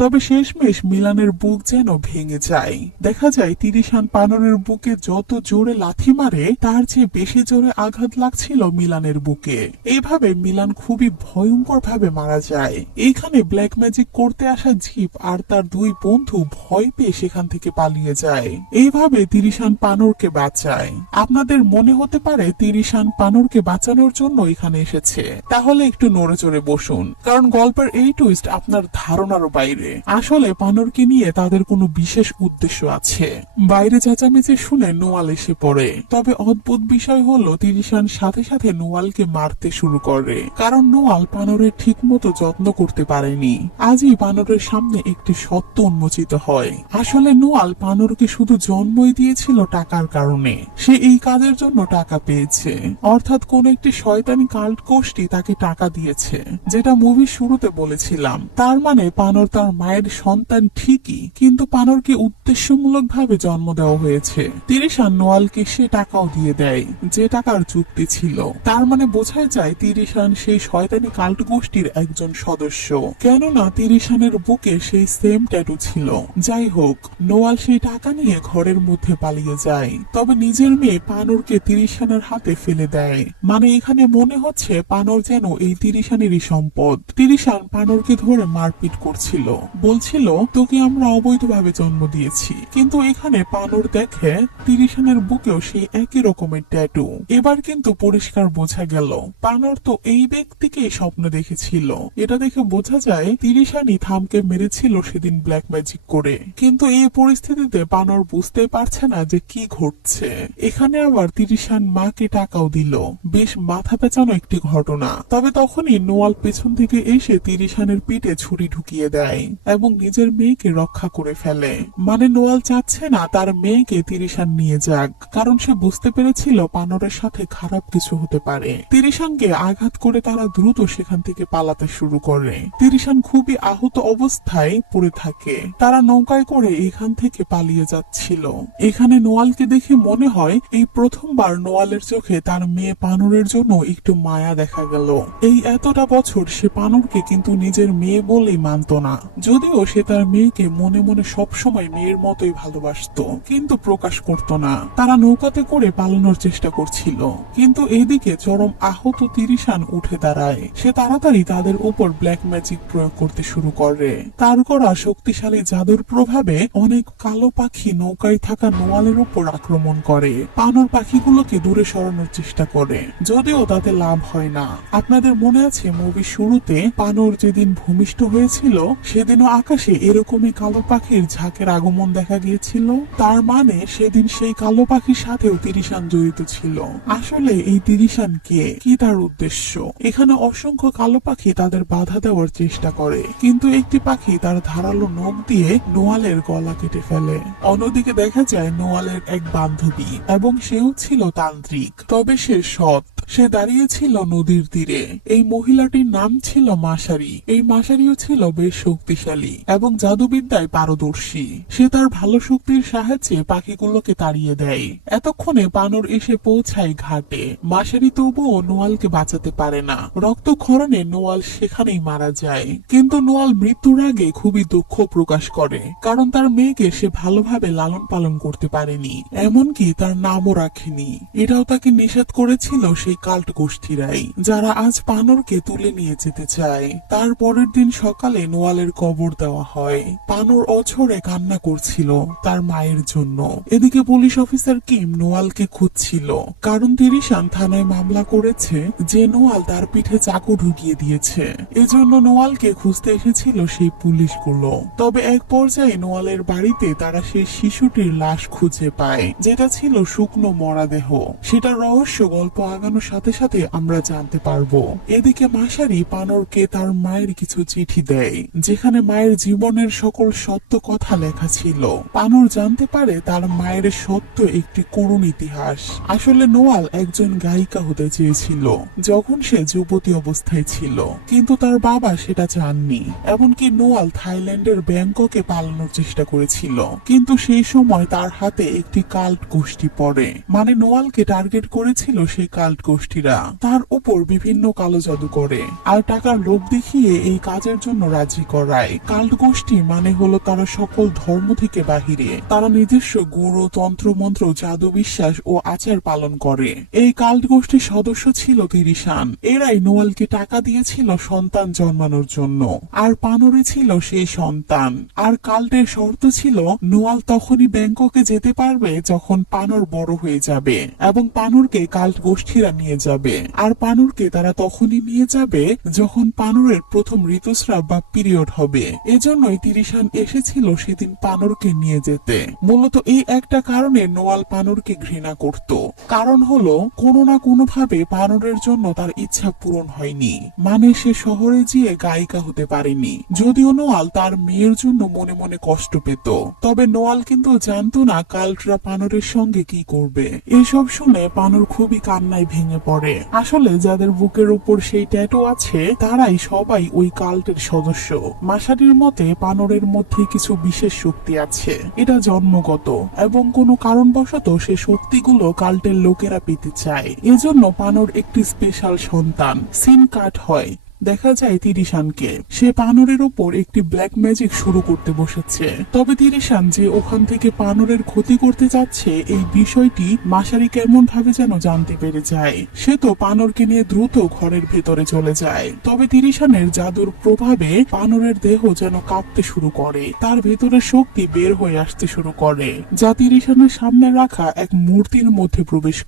তবে শেষমেশ মিলানের বুক যেন ভেঙে যায়। দেখা যায় তিরিশান পানরের বুকে যত জোরে লাথি মারে তার চেয়ে বেশি জোরে আঘাত লাগছিল মিলানের বুকে। এইভাবে মিলান খুবই ভয়ঙ্কর ভাবে মারা যায়। এইখানে ব্ল্যাক ম্যাজিক করতে আসা জিপ আর তার দুই বন্ধু ভয় পেয়ে সেখান থেকে পালিয়ে যায়। এইভাবে তিরিশান পানরকে বাঁচায়। আপনাদের মনে হতে পারে তিরিশান পানরকে বাঁচানোর জন্য এখানে এসেছে, তাহলে একটু নড়ে চড়ে বসুন, কারণ গল্পের এই টুইস্ট আপনার ধারণারও বাইরে। আসলে পানরকে নিয়ে তাদের কোনো বিশেষ উদ্দেশ্য আছে। বাইরে চেঁচামেচি শুনে নোয়াল এসে পড়ে। তবে অদ্ভুত বিষয় হলো তিরিশান সাথে সাথে নোয়ালকে মারতে শুরু করে, কারণ নোয়াল পানরের ঠিক মতো যত্ন করতে পারেনি। আজই পানরের সামনে একটি সত্য উন্মোচিত হয়। আসলে নোয়াল পানরকে শুধু জন্মই দিয়েছিল টাকার কারণে। সে এই কাজের জন্য টাকা পেয়েছে, অর্থাৎ কোন একটি শয়তানি কাল্ট গোষ্ঠী তাকে টাকা দিয়েছে, যেটা মুভির শুরুতে বলেছিলাম। তার মানে পানর তার মায়ের সন্তান ঠিকই, কিন্তু পানরকে উদ্দেশ্যমূলক ভাবে জন্ম দেওয়া হয়েছে। তিরিশান নোয়ালকে সে টাকাও দিয়ে দেয়, যে টাকার চুক্তি ছিল। তার মানে বোঝাই যায় তিরিশান সেই শয়তানি কাল্ট গোষ্ঠীর একজন সদস্য, কেননা তিরিশানের বুকে সেই সেম ট্যাটু ছিল। যাই হোক, নোয়াল সেই টাকা নিয়ে ঘরের মধ্যে পালিয়ে যায়, তবে নিজের মেয়ে পানরকে তিরিশানের হাতে ফেলে দেয়। মানে এখানে মনে হচ্ছে পানর যেন এই তিরিশানেরই সম্পদ। তিরিশান পানরকে ধরে মারপিট করছিল, বলছিল তোকে আমরা অবৈধভাবে জন্ম দিয়েছি। কিন্তু এখানে পানর দেখে তিরিশানের বুকেও সেই একই রকমের ট্যাটু। এবার কিন্তু পরিষ্কার বোঝা গেল পানর তো এই ব্যক্তিকেই স্বপ্ন দেখেছিল। এটা দেখে বোঝা যায় তিরিশানই থামকে মেরেছিল সেদিন ব্ল্যাক ম্যাজিক করে। কিন্তু এই পরিস্থিতিতে পানর বুঝতে পারছে না যে কি ঘটছে। এখানে আবার তিরিশান মাকে টাকাও দিল। বেশ মাথা পেঁচানো একটি ঘটনা। তবে তখনই নোয়াল পেছন থেকে এসে তিরিশানের পিঠে ছুরি ঢুকিয়ে দেয় এবং নিজের মেয়েকে রক্ষা করে ফেলে। মানে নোয়াল চাচ্ছে না তার মেয়েকে তিরিশান নিয়ে যাক, কারণ সে বুঝতে পেরেছিল পানরের সাথে খারাপ কিছু হতে পারে। তিরিশানকে আঘাত করে তারা দ্রুত সেখান থেকে পালাতে শুরু করে। তিরিশান খুবই আহত অবস্থায় পড়ে থাকে। তারা নৌকায় করে এখান থেকে পালিয়ে যাচ্ছিল। এখানে নোয়ালকে দেখে মনে হয় এই প্রথমবার নোয়ালের চোখে তার মেয়ে পানরের জন্য একটু মায়া দেখা গেল। এই এতটা বছর সে পানরকে কিন্তু নিজের মেয়ে বলেই মানত না, যদিও সে তার মেয়েকে মনে মনে সবসময় মেয়ের মতোই ভালোবাসতো, কিন্তু প্রকাশ করত না। তারা নৌকাতে করে পালানোর চেষ্টা করছিল, কিন্তু এদিকে চরম আহত তিরিশান উঠে দাঁড়ায়। সে তাড়াতাড়ি তাদের উপর ব্ল্যাক ম্যাজিক প্রয়োগ করতে শুরু করে। তার করা শক্তিশালী জাদুর প্রভাবে অনেক কালো পাখি নৌকায় থাকা নোয়ালের উপর আক্রমণ করে। পানর পাখিগুলোকে দূরে সরানোর চেষ্টা করে, যদিও তাতে লাভ হয় না। আপনাদের মনে আছে মুভির শুরুতে পানর যেদিন ভূমিষ্ঠ হয়েছিল সেদিনও আকাশে এরকমই কালো পাখির ঝাঁকের আগমন দেখা গিয়েছিল। তার মানে সেদিন সেই কালো পাখির সাথেও তিরিশান জড়িত ছিল। আসলে এই তিরিশান কে, কি তার উদ্দেশ্য? এখানে অসংখ্য কালো পাখি তাদের বাধা দেওয়ার চেষ্টা করে, কিন্তু একটি পাখি তার ধারালো নখ দিয়ে নোয়ালের গলা কেটে ফেলে। অন্যদিকে দেখা যায় নোয়ালের এক বান্ধবী, এবং সেও ছিল তান্ত্রিক, তবে সে সৎ। সে দাঁড়িয়েছিল নদীর তীরে। এই মহিলাটির নাম ছিল মাসারি। এই মাসারিও ছিল বেশ শক্তিশালী এবং জাদুবিদ্যায় পারদর্শী। সে তার ভালো শক্তির সাহায্যে পাখিগুলোকে তাড়িয়ে দেয়। এতক্ষণে বানর এসে পৌঁছায় ঘাটে। মাসারি তবুও নোয়ালকে বাঁচাতে পারে না। রক্তক্ষরণে নোয়াল সেখানেই মারা যায়। কিন্তু নোয়াল মৃত্যুর আগে খুবই দুঃখ প্রকাশ করে, কারণ তার মেয়েকে সে ভালোভাবে লালন পালন করতে পারেনি, এমনকি তার নামও রাখেনি। এটাও তাকে নিষেধ করেছিল সেই কাল্ট গোষ্ঠীরাই, যারা আজ পানরকে তুলে নিয়ে যেতে চায়। তার পরের দিন সকালে নোয়ালের কবর দেওয়া হয়। পানর অঝরে কান্না করছিল তার মায়ের জন্য। এদিকে পুলিশ অফিসার কিম নোয়ালকে খুঁজছিল, কারণ তিরিশান থানায় মামলা করেছে যে নোয়াল তার পিঠে চাকু ঢুকিয়ে দিয়েছে। এজন্য নোয়ালকে খুঁজতে এসেছিল সেই পুলিশগুলো। তবে এক পর্যায়ে নোয়ালের বাড়িতে তারা সেই শিশুটির লাশ খুঁজে পায়, যেটা ছিল শুকনো মরাদেহ। সেটা রহস্য গল্প আগানোর সাথে সাথে আমরা জানতে পারবো। এদিকে মাসারি পানরকে তার মায়ের কিছু চিঠি দেয়, যেখানে মায়ের জীবনের সকল সত্য কথা লেখা ছিল। পানর জানতে পারে তার মায়ের সত্য একটি করুণ ইতিহাস। আসলে নোয়াল একজন গায়িকা হতে চেয়েছিল যখন সে যুবতী অবস্থায় ছিল, কিন্তু তার বাবা সেটা চাননি। এমনকি নোয়াল থাইল্যান্ডের ব্যাংককে পালানোর চেষ্টা করেছিল, কিন্তু সেই সময় তার হাতে একটি কাল্ট গোষ্ঠী পড়ে। মানে নোয়ালকে টার্গেট করেছিল সেই কাল্ট গোষ্ঠীরা তার উপর বিভিন্ন কালো জাদু করে আর টাকার লোভ দেখিয়ে এই কাজের জন্য রাজি করায়। কাল্ট গোষ্ঠী মানে হলো তারা সকল ধর্ম থেকে বাহিরে, তারা নিজস্ব গুরু, তন্ত্র মন্ত্র, জাদু বিশ্বাস ও আচার পালন করে। এই কাল্ট গোষ্ঠীর সদস্য ছিল তিরিশান। এরাই নোয়ালকে টাকা দিয়েছিল সন্তান জন্মানোর জন্য, আর পানরে ছিল সেই সন্তান। আর কাল্টের শর্ত ছিল নোয়াল তখনই ব্যাংককে যেতে পারবে যখন পানর বড় হয়ে যাবে এবং পানরকে কাল্ট গোষ্ঠীরা নিয়ে যাবে। আর পানরকে তারা তখনই নিয়ে যাবে যখন পানরের প্রথম ঋতুস্রাব বা পিরিয়ড হবে। এজন্যই তিরিশান এসেছিল সেদিন পানরকে নিয়ে যেতে। মূলত এই একটা কারণে নোয়াল পানরকে ঘৃণা করত। কারণ হলো কোনো না কোনো ভাবে পানরের জন্য তার ইচ্ছা পূরণ হয়নি, মানে সে শহরে গিয়ে গায়িকা হতে পারেনি। যদিও নোয়াল তার মেয়ের জন্য মনে মনে কষ্ট পেত, তবে নোয়াল কিন্তু জানতো না কাল্টরা পানরের সঙ্গে কি করবে। এসব শুনে পানর খুবই কান্নায় ভেঙে পড়ে। আসলে যাদের বুকের উপর সেই ট্যাটু আছে তারাই সবাই ওই কাল্টের সদস্য। মাসারির মতে পানরের মধ্যে কিছু বিশেষ শক্তি আছে, এটা জন্মগত এবং কোনো কারণবশত সে শক্তিগুলো কাল্টের লোকেরা পেতে চায়। এজন্য পানর একটি স্পেশাল সন্তান সিন কাট হয়। দেখা যায় তিরিশানকে, সে পানরের উপর একটি ব্ল্যাক ম্যাজিক শুরু করতে বসেছে। তবে তিরিশান যে ওখান থেকে পানরের ক্ষতি করতে যাচ্ছে এই বিষয়টি মাসারি কেমন ভাবে যেন জানতে পেরে যায়। সে তো পানরকে নিয়ে দ্রুত ঘরের ভেতরে চলে যায়। তবে তিরিশানের জাদুর প্রভাবে পানরের দেহ যেন কাঁপতে শুরু করে, তার ভেতরের শক্তি বের হয়ে আসতে শুরু করে, যা তিরিশানের সামনে রাখা এক মূর্তির মধ্যে প্রবেশ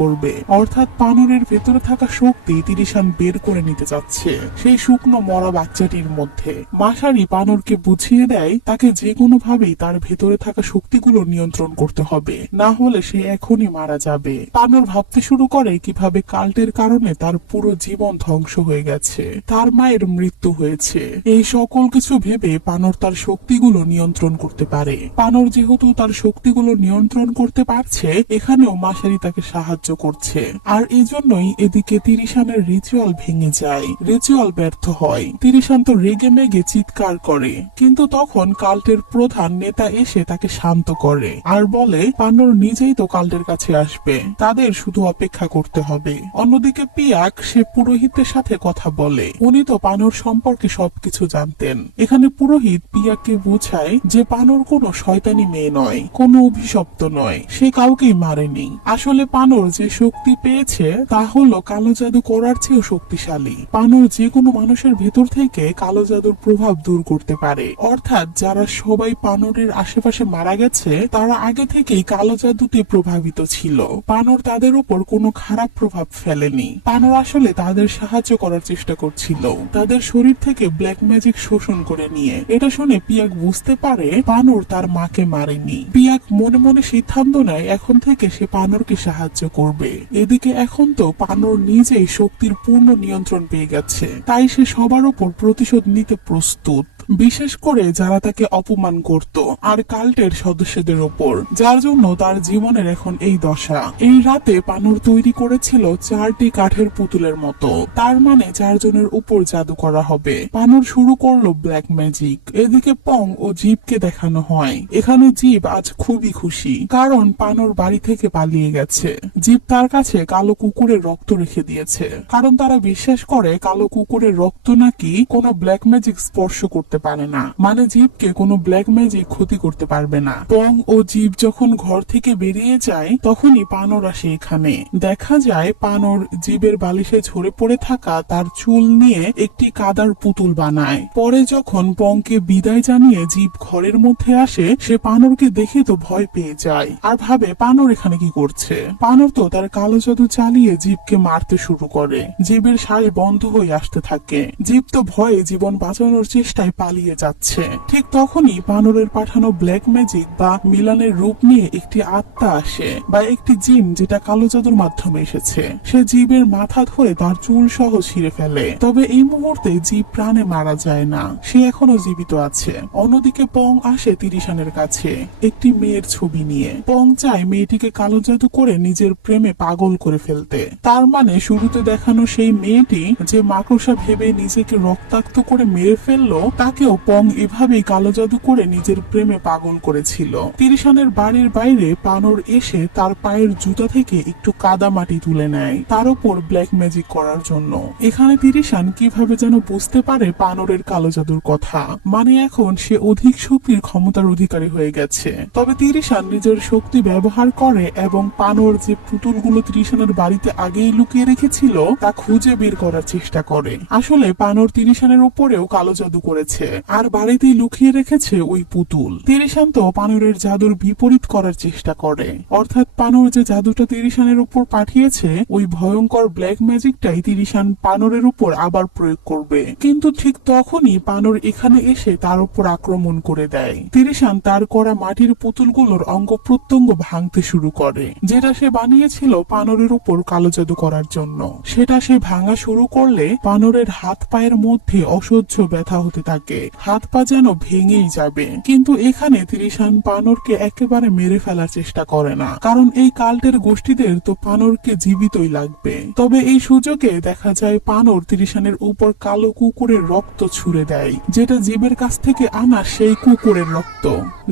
করবে, অর্থাৎ পানরের ভেতরে থাকা শক্তি তিরিশান বের করে নিতে যাচ্ছে সেই শুকনো মরা বাচ্চাটির মধ্যে। মাসারি পানরকে বুঝিয়ে দেয় তাকে যে কোনো ভাবেই তার ভেতরে থাকা শক্তিগুলো নিয়ন্ত্রণ করতে হবে, না হলে সে এখনই মারা যাবে। পানর ভাবতে শুরু করে কিভাবে কাল্টের কারণে তার পুরো জীবন ধ্বংস হয়ে গেছে, তার মায়ের মৃত্যু হয়েছে। এই সকল কিছু ভেবে পানর তার শক্তিগুলো নিয়ন্ত্রণ করতে পারে। পানর যেহেতু তার শক্তিগুলো নিয়ন্ত্রণ করতে পারছে, এখানেও মাসারি তাকে সাহায্য করছে। আর এই জন্যই এদিকে তিরিশানের রিচুয়াল ভেঙে যায়, রিচুয়াল ব্যর্থ হয়। তিরিশান তো রেগে মেগে চিৎকার করে, কিন্তু তখন কাল্টের প্রধান নেতা এসে তাকে শান্ত করে আর বলে পানর নিজেই তো কাল্টের কাছে আসবে, তাদের শুধু অপেক্ষা করতে হবে। অন্যদিকে পিয়াক, সে পুরোহিতের সাথে কথা বলে, উনি তো পানর সম্পর্কে সবকিছু জানতেন। এখানে পুরোহিত পিয়াককে বোঝায় যে পানর কোনো শয়তানি মেয়ে নয়, কোনো অভিশপ্ত নয়, সে কাউকেই মারেনি। আসলে পানর যে শক্তি পেয়েছে তা হলো কালো জাদু করার চেয়েও শক্তিশালী। পানর যে কোনো মানুষের ভেতর থেকে কালো জাদুর প্রভাব দূর করতে পারে, অর্থাৎ যারা সবাই পানরের আশেপাশে মারা গেছে তারা আগে থেকেই কালো জাদুতে প্রভাবিত ছিল। পানর তাদের উপর কোনো খারাপ প্রভাব ফেলেনি। পানর আসলে তাদের সাহায্য করার চেষ্টা করছিল, তাদের শরীর থেকে ব্ল্যাক ম্যাজিক শোষণ করে নিয়ে। এটা শুনে পিয়াক বুঝতে পারে পানর তার মাকে মারেনি। পিয়াক মনে মনে সিদ্ধান্ত নেয় এখন থেকে সে পানরকে সাহায্য করবে। এদিকে এখন তো পানর নিজেই শক্তির পূর্ণ নিয়ন্ত্রণ পেয়ে গেছে, তাই সে সবার উপর প্রতিশোধ নিতে প্রস্তুত, বিশেষ করে যারা তাকে অপমান করত আর কাল্টের সদস্যদের উপর, যার জন্য তার জীবনের এখন এই দশা। এই রাতে পানর তৈরি করেছিল 4টি কাঠের পুতুলের মতো, তার মানে 4 জনের উপর জাদু করা হবে। পানর শুরু করলো ব্ল্যাক ম্যাজিক। এদিকে পং ও জীবকে দেখানো হয়। এখানে জীব আজ খুবই খুশি, কারণ পানর বাড়ি থেকে পালিয়ে গেছে। জীব তার কাছে কালো কুকুরের রক্ত রেখে দিয়েছে, কারণ তারা বিশ্বাস করে কালো কুকুরের রক্ত নাকি কোনো ব্ল্যাক ম্যাজিক স্পর্শ করতে পারে না, মানে জীবকে কোনো ব্ল্যাক ম্যাজিক ক্ষতি করতে পারবে না। পং ও জীব যখন ঘর থেকে বেরিয়ে যায় তখনই পানর আসে এখানে। দেখা যায় পানর জীবের বালিশে ঝরে পড়ে থাকা তার চুল নিয়ে একটি কাদার পুতুল বানায়। পরে যখন পংকে বিদায় জানিয়ে জীব ঘরের মধ্যে আসে, সে পানরকে দেখে তো ভয় পেয়ে যায় আর ভাবে পানর এখানে কি করছে। পানর তো তার কালো জাদু চালিয়ে জীবকে মারতে শুরু করে। জীবের শ্বাস বন্ধ হয়ে আসতে থাকে। জীব তো ভয়ে জীবন বাঁচানোর চেষ্টায় পালিয়ে যাচ্ছে। ঠিক তখনই বানরের পাঠানো ব্ল্যাক ম্যাজিক বা মিলানের রূপ নিয়ে একটি আত্মা আসে, বা একটি জিন যেটা কালো জাদুর মাধ্যমে এসেছে। সে জীবের মাথা ধরে তার চুল সহ ছিঁড়ে ফেলে। তবে এই মুহূর্তে জীব প্রাণে মারা যায় না, সে এখনো জীবিত আছে। অন্যদিকে পং আসে তিরিশানের কাছে একটি মেয়ের ছবি নিয়ে। পং চায় মেয়েটিকে কালো জাদু করে নিজের প্রেমে পাগল করে ফেলতে। তার মানে শুরুতে দেখানো সেই মেয়েটি যে মাকড়সা ভেবে নিজেকে রক্তাক্ত করে মেরে ফেললো, তাকে তিশাকেও পং এভাবেই কালো জাদু করে নিজের প্রেমে পাগল করেছিল। তিরিশানের বাড়ির বাইরে পানর এসে তার পায়ের জুতা থেকে একটু কাদা মাটি তুলে নেয় তার উপর ব্ল্যাক ম্যাজিক করার জন্য। এখানে তিরিশান কিভাবে যেন বুঝতে পারে পানরের কালো জাদুর কথা, মানে এখন সে অধিক শক্তির ক্ষমতার অধিকারী হয়ে গেছে। তবে তিরিশান নিজের শক্তি ব্যবহার করে এবং পানর যে পুতুলগুলো তিরিশানের বাড়িতে আগেই লুকিয়ে রেখেছিল তা খুঁজে বের করার চেষ্টা করে। আসলে পানর তিরিশানের উপরেও কালো জাদু করেছে আর বাড়িতেই লুকিয়ে রেখেছে ওই পুতুল। তিরিশান তো পানরের জাদুর বিপরীত করার চেষ্টা করে, অর্থাৎ পানর যে জাদুটা তিরিশানের উপর পাঠিয়েছে ওই ভয়ঙ্কর ব্ল্যাক ম্যাজিকটাই তিরিশান পানরের উপর আবার প্রয়োগ করবে। কিন্তু ঠিক তখনই পানর এখানে এসে তার উপর আক্রমণ করে দেয়। তিরিশান তার করা মাটির পুতুলগুলোর অঙ্গ প্রত্যঙ্গ ভাঙতে শুরু করে, যেটা সে বানিয়েছিল পানরের উপর কালো জাদু করার জন্য। সেটা সে ভাঙা শুরু করলে পানরের হাত পায়ের মধ্যে অসহ্য ব্যথা হতে থাকে, হাত পা যেন ভেঙেই যাবে। কিন্তু এখানে তিরিশান পানরকে একেবারে মেরে ফেলার চেষ্টা করে না, কারণ এই কাল্টের গোষ্ঠীদের তো পানরকে জীবিতই লাগবে। তবে এই সুযোগে দেখা যায় পানর তিরিশানের উপর কালো কুকুরের রক্ত ছুঁড়ে দেয়, যেটা জীবের কাছ থেকে আনা সেই কুকুরের রক্ত,